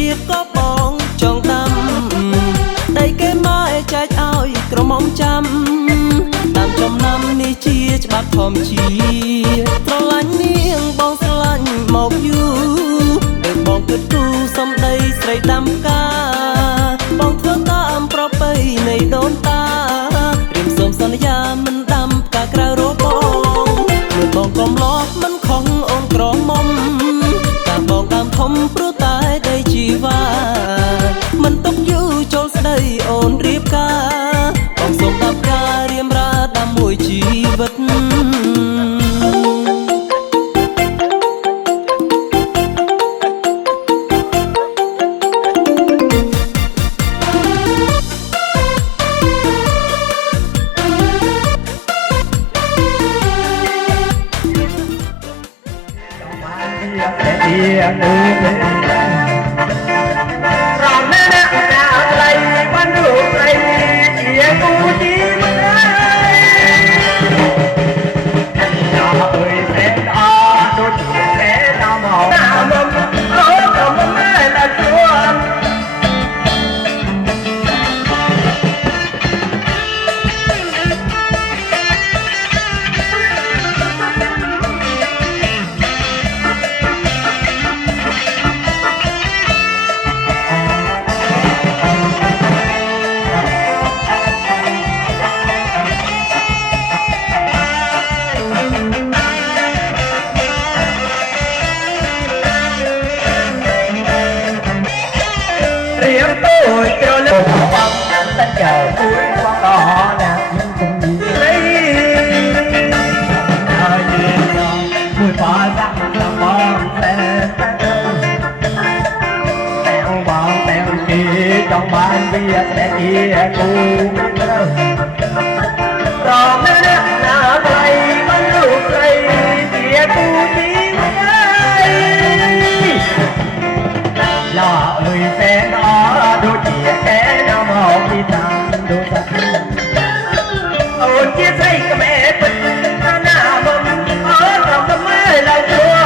ទៀតក៏បងចង់ដាំដីគេមកចែកឲ្យក្រមុំចាំតាមចំណាំនេះជាច្បាប់ធម្មជាតិស្រឡាញ់នាងបងស្រឡាញ់មកយូរដូចបងគិតគូសំដីស្រីដាំផ្កាបងធ្វើតាមប្រពៃណីដូនតារៀមសូមសន្យាមិនដាំផ្កាក្រៅរបងលឿនបងកំឡោះមិនខំអូនក្រមុំតាមបងតាមធំព្រោះតែដីជីវ៉ាមិនຕົកយូរចូលស្ដីអូនរៀបការបងសូមដាំផ្ការៀមរាដាំមួយជីវិតtrong ban Việt sẽ chia cùng rồi nữa là thầy vẫn luôn thầy chia cùng tiếng là người sẽ đó đôi chia sẽ nào mà đi thằng đôi thằng ôi chia dây cái mẹ bật nào mừng ở trong tâm mê lại thương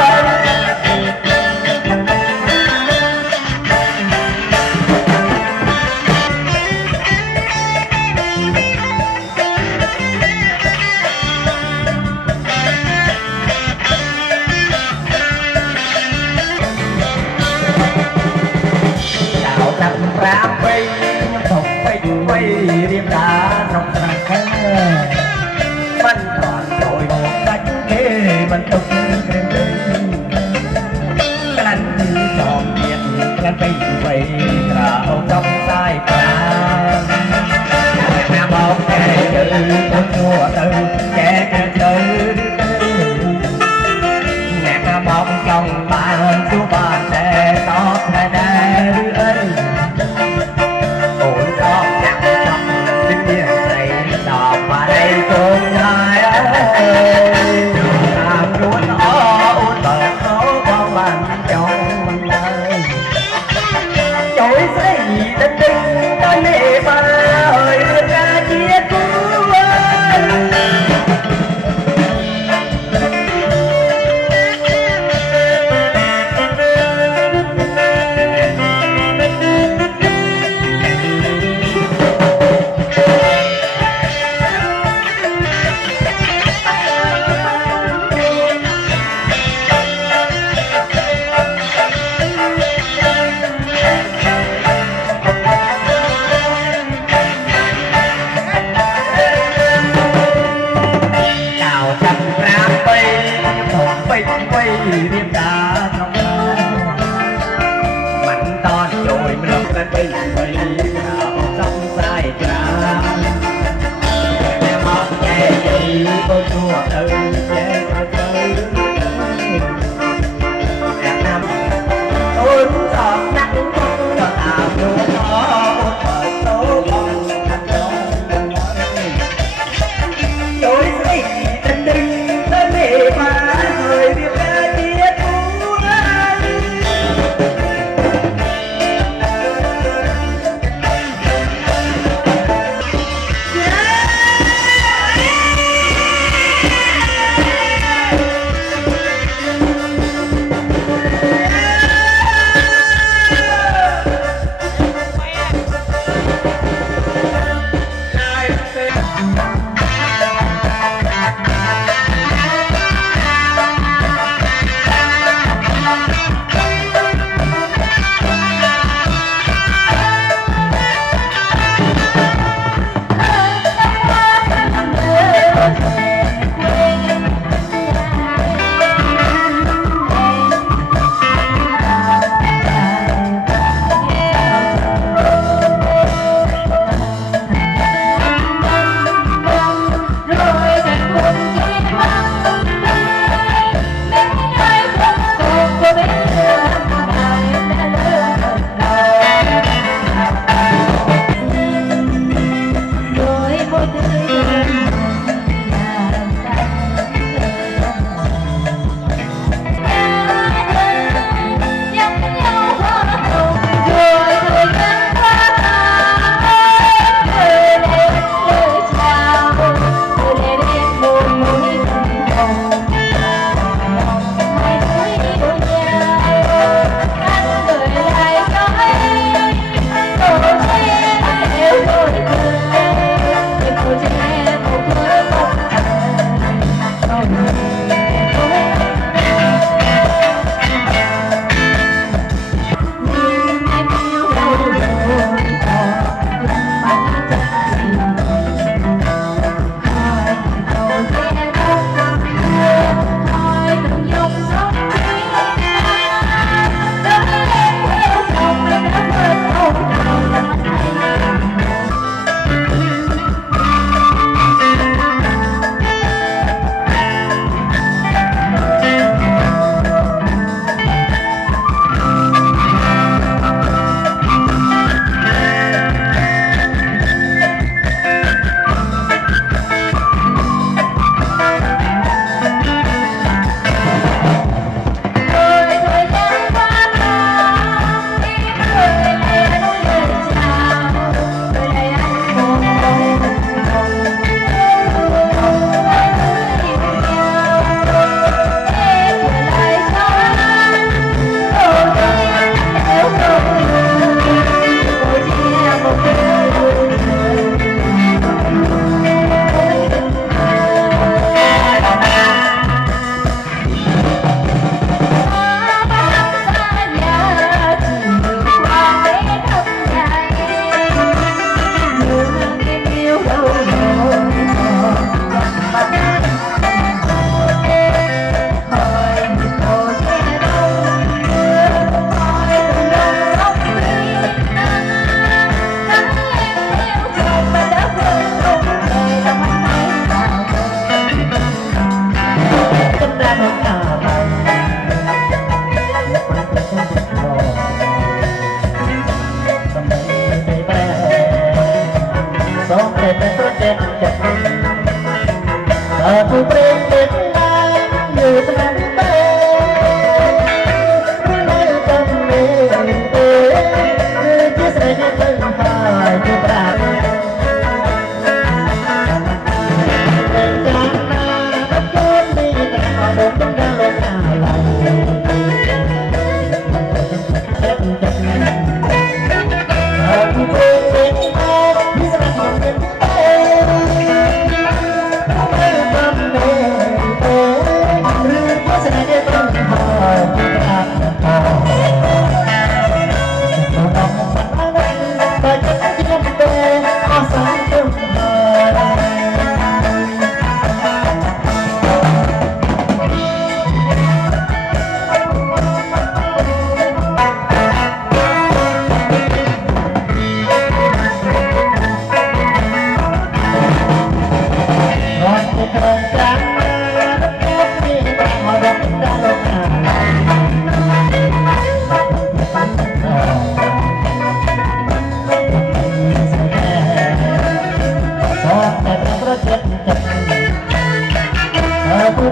rap bay nhưng không bay quay đêm đá trong trăng khẽ vẫn còn đổi một đánh ghê vẫn tục kêu cái lần như tròn điện cái lần bay quay là ông trong sai cả nhà bóng kẻ chữ con chùa từ kẻ chữ nhà bóng trong bàn chú bàn sẽ tóc này đây ơi đây cùng ai ơi làm chúa nó ôn bờ số con bàn trong mình ơi chối sẽ gì đến đinh tới mẹ ba ơi đưa ra chia cứu ơi đêm đá trong đó mạnh to rồi mình lọc lên bay bay nào trong sai cả em mong nghe gì con chùa từ che cho chơi em nằm ôi giọt nắng không cho tạo luôn nó ôi số con thành công chối gì tình đinh tới mẹ ba người biết aku berkenan như thân bê nơi tâm mình như chiếc xe đi thân hỏi của bạn mình chẳng là bất chốn đi ta một chúng ta luôn nào lòng aku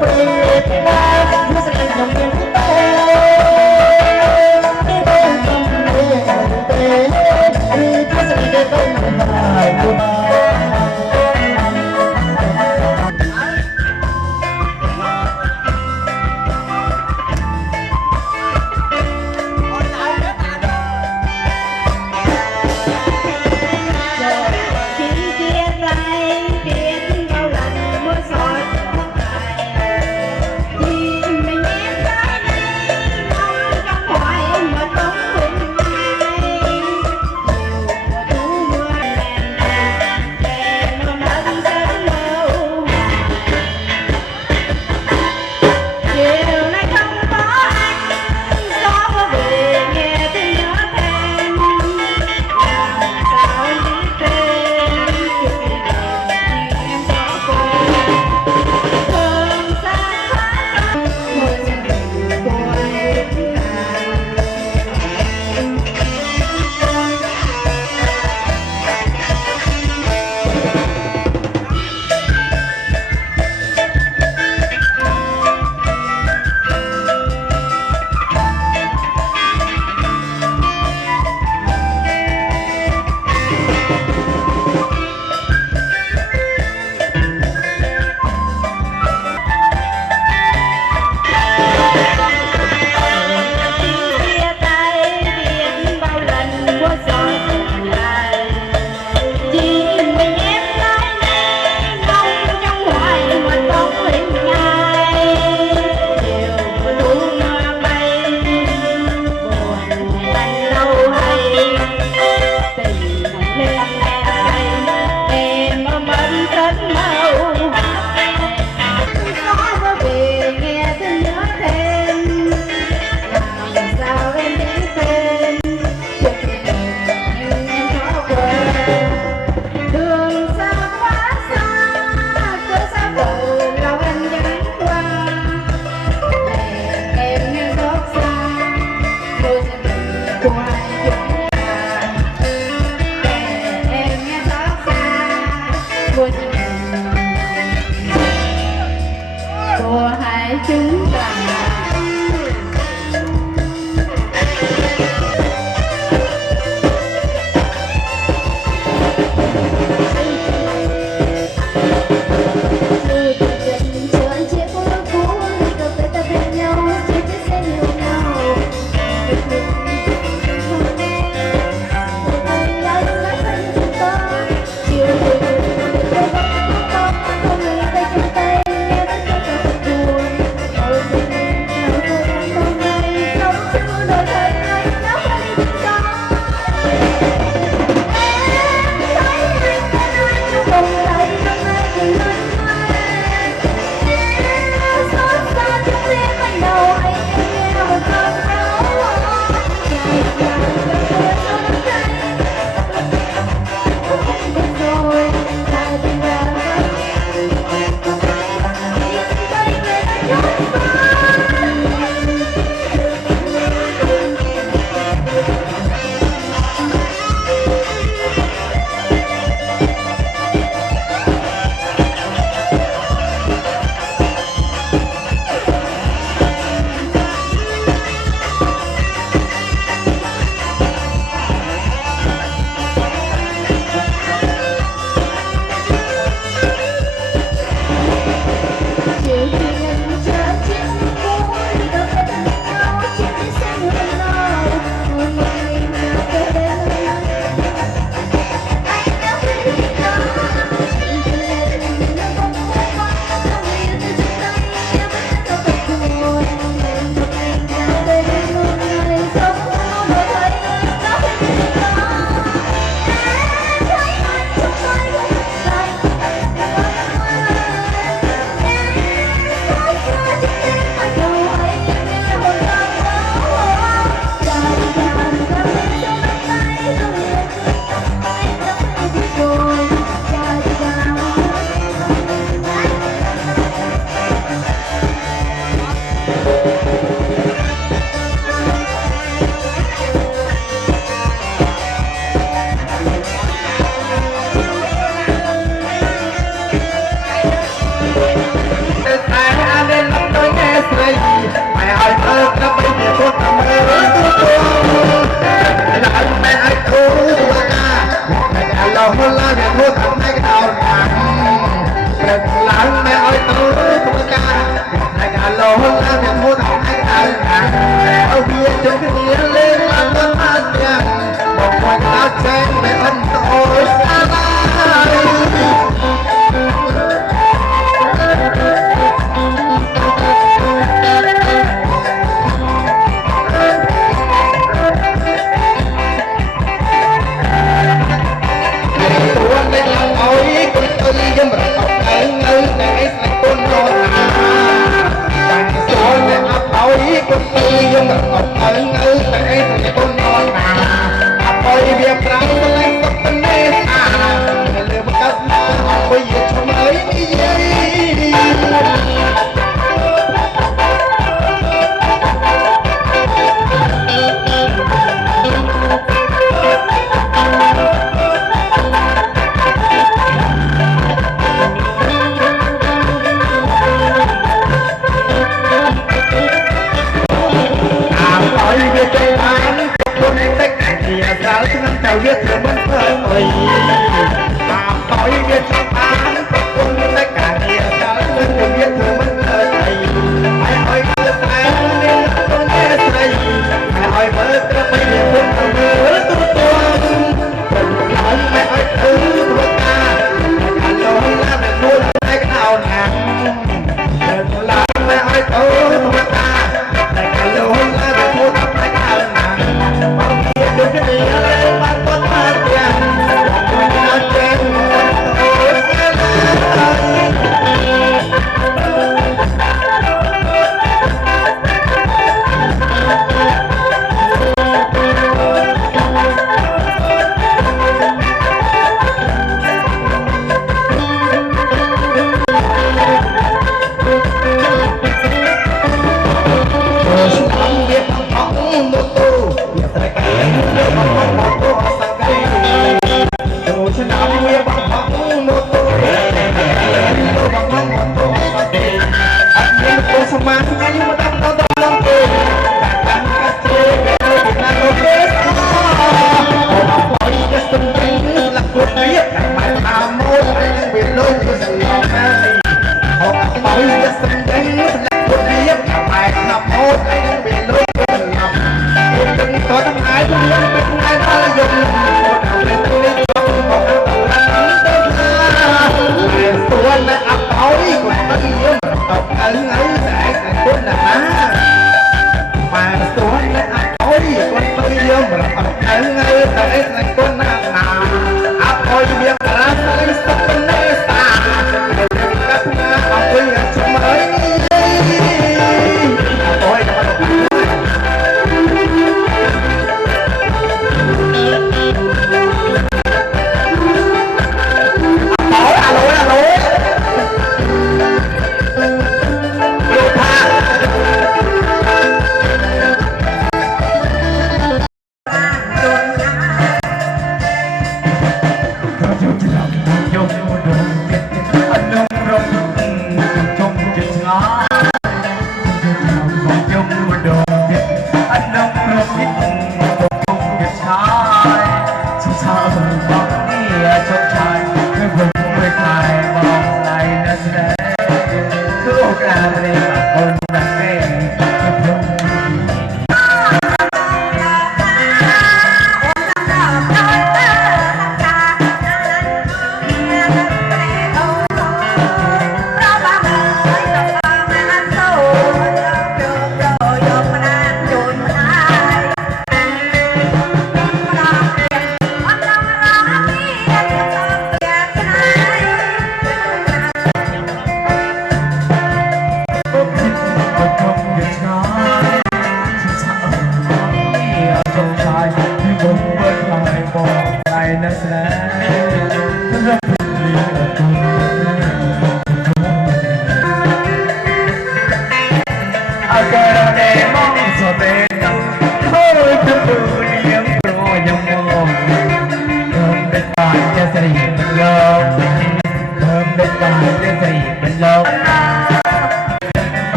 berkenan như thân lòng mình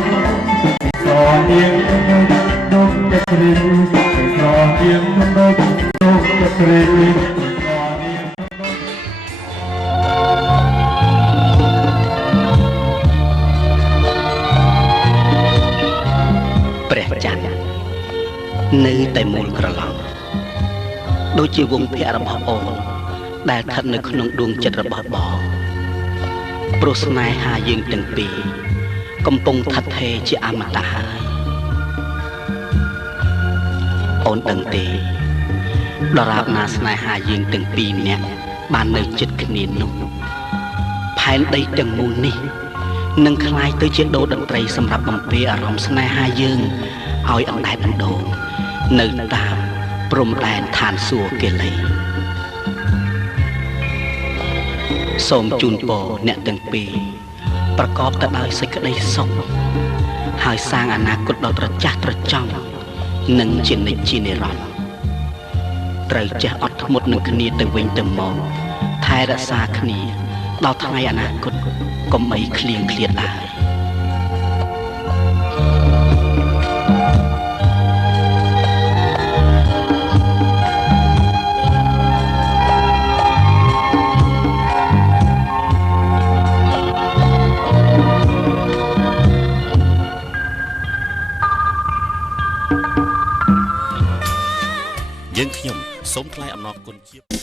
រ នៅតែមូលក្រឡំដូចជាវងភ័ក្ររបស់អូនដែលស្ថិតនៅក្នុងដួងចិត្តរបស់បងព្រោះស្នេហាយើងទាំងពីរកំពុងស្ថិតថេរជាអមតៈហើយអូនដឹងទេដរាបណាស្នេហាយើងទាំងពីរនាក់បាននៅជិតគ្នានោះផែនដីទាំងមូលនេះនឹងคล้ายទៅជាដូរតន្ត្រីសម្រាប់បំពេអារម្មណ៍ស្នេហាយើងឲ្យអណ្ដែតអណ្ដូងនៅតាមព្រំដែនឋានសួគ៌កេលីសូមជូនពរអ្នកទាំងពីរប្រកបទៅដោយសេចក្តីសុខហើយសាងអនាគតដ៏ត្រចះត្រចង់និងជានិច្ចជានិរន្តរ៍ត្រូវចេះអត់ធ្មត់នឹងគ្នាទៅវិញទៅមកថែរក្សាគ្នាដល់ថ្ងៃអនាគតកុំអីឃ្លៀងឃ្លាតឡើយយើងខ្ញុំសូមថ្លែងអំណរគុណជា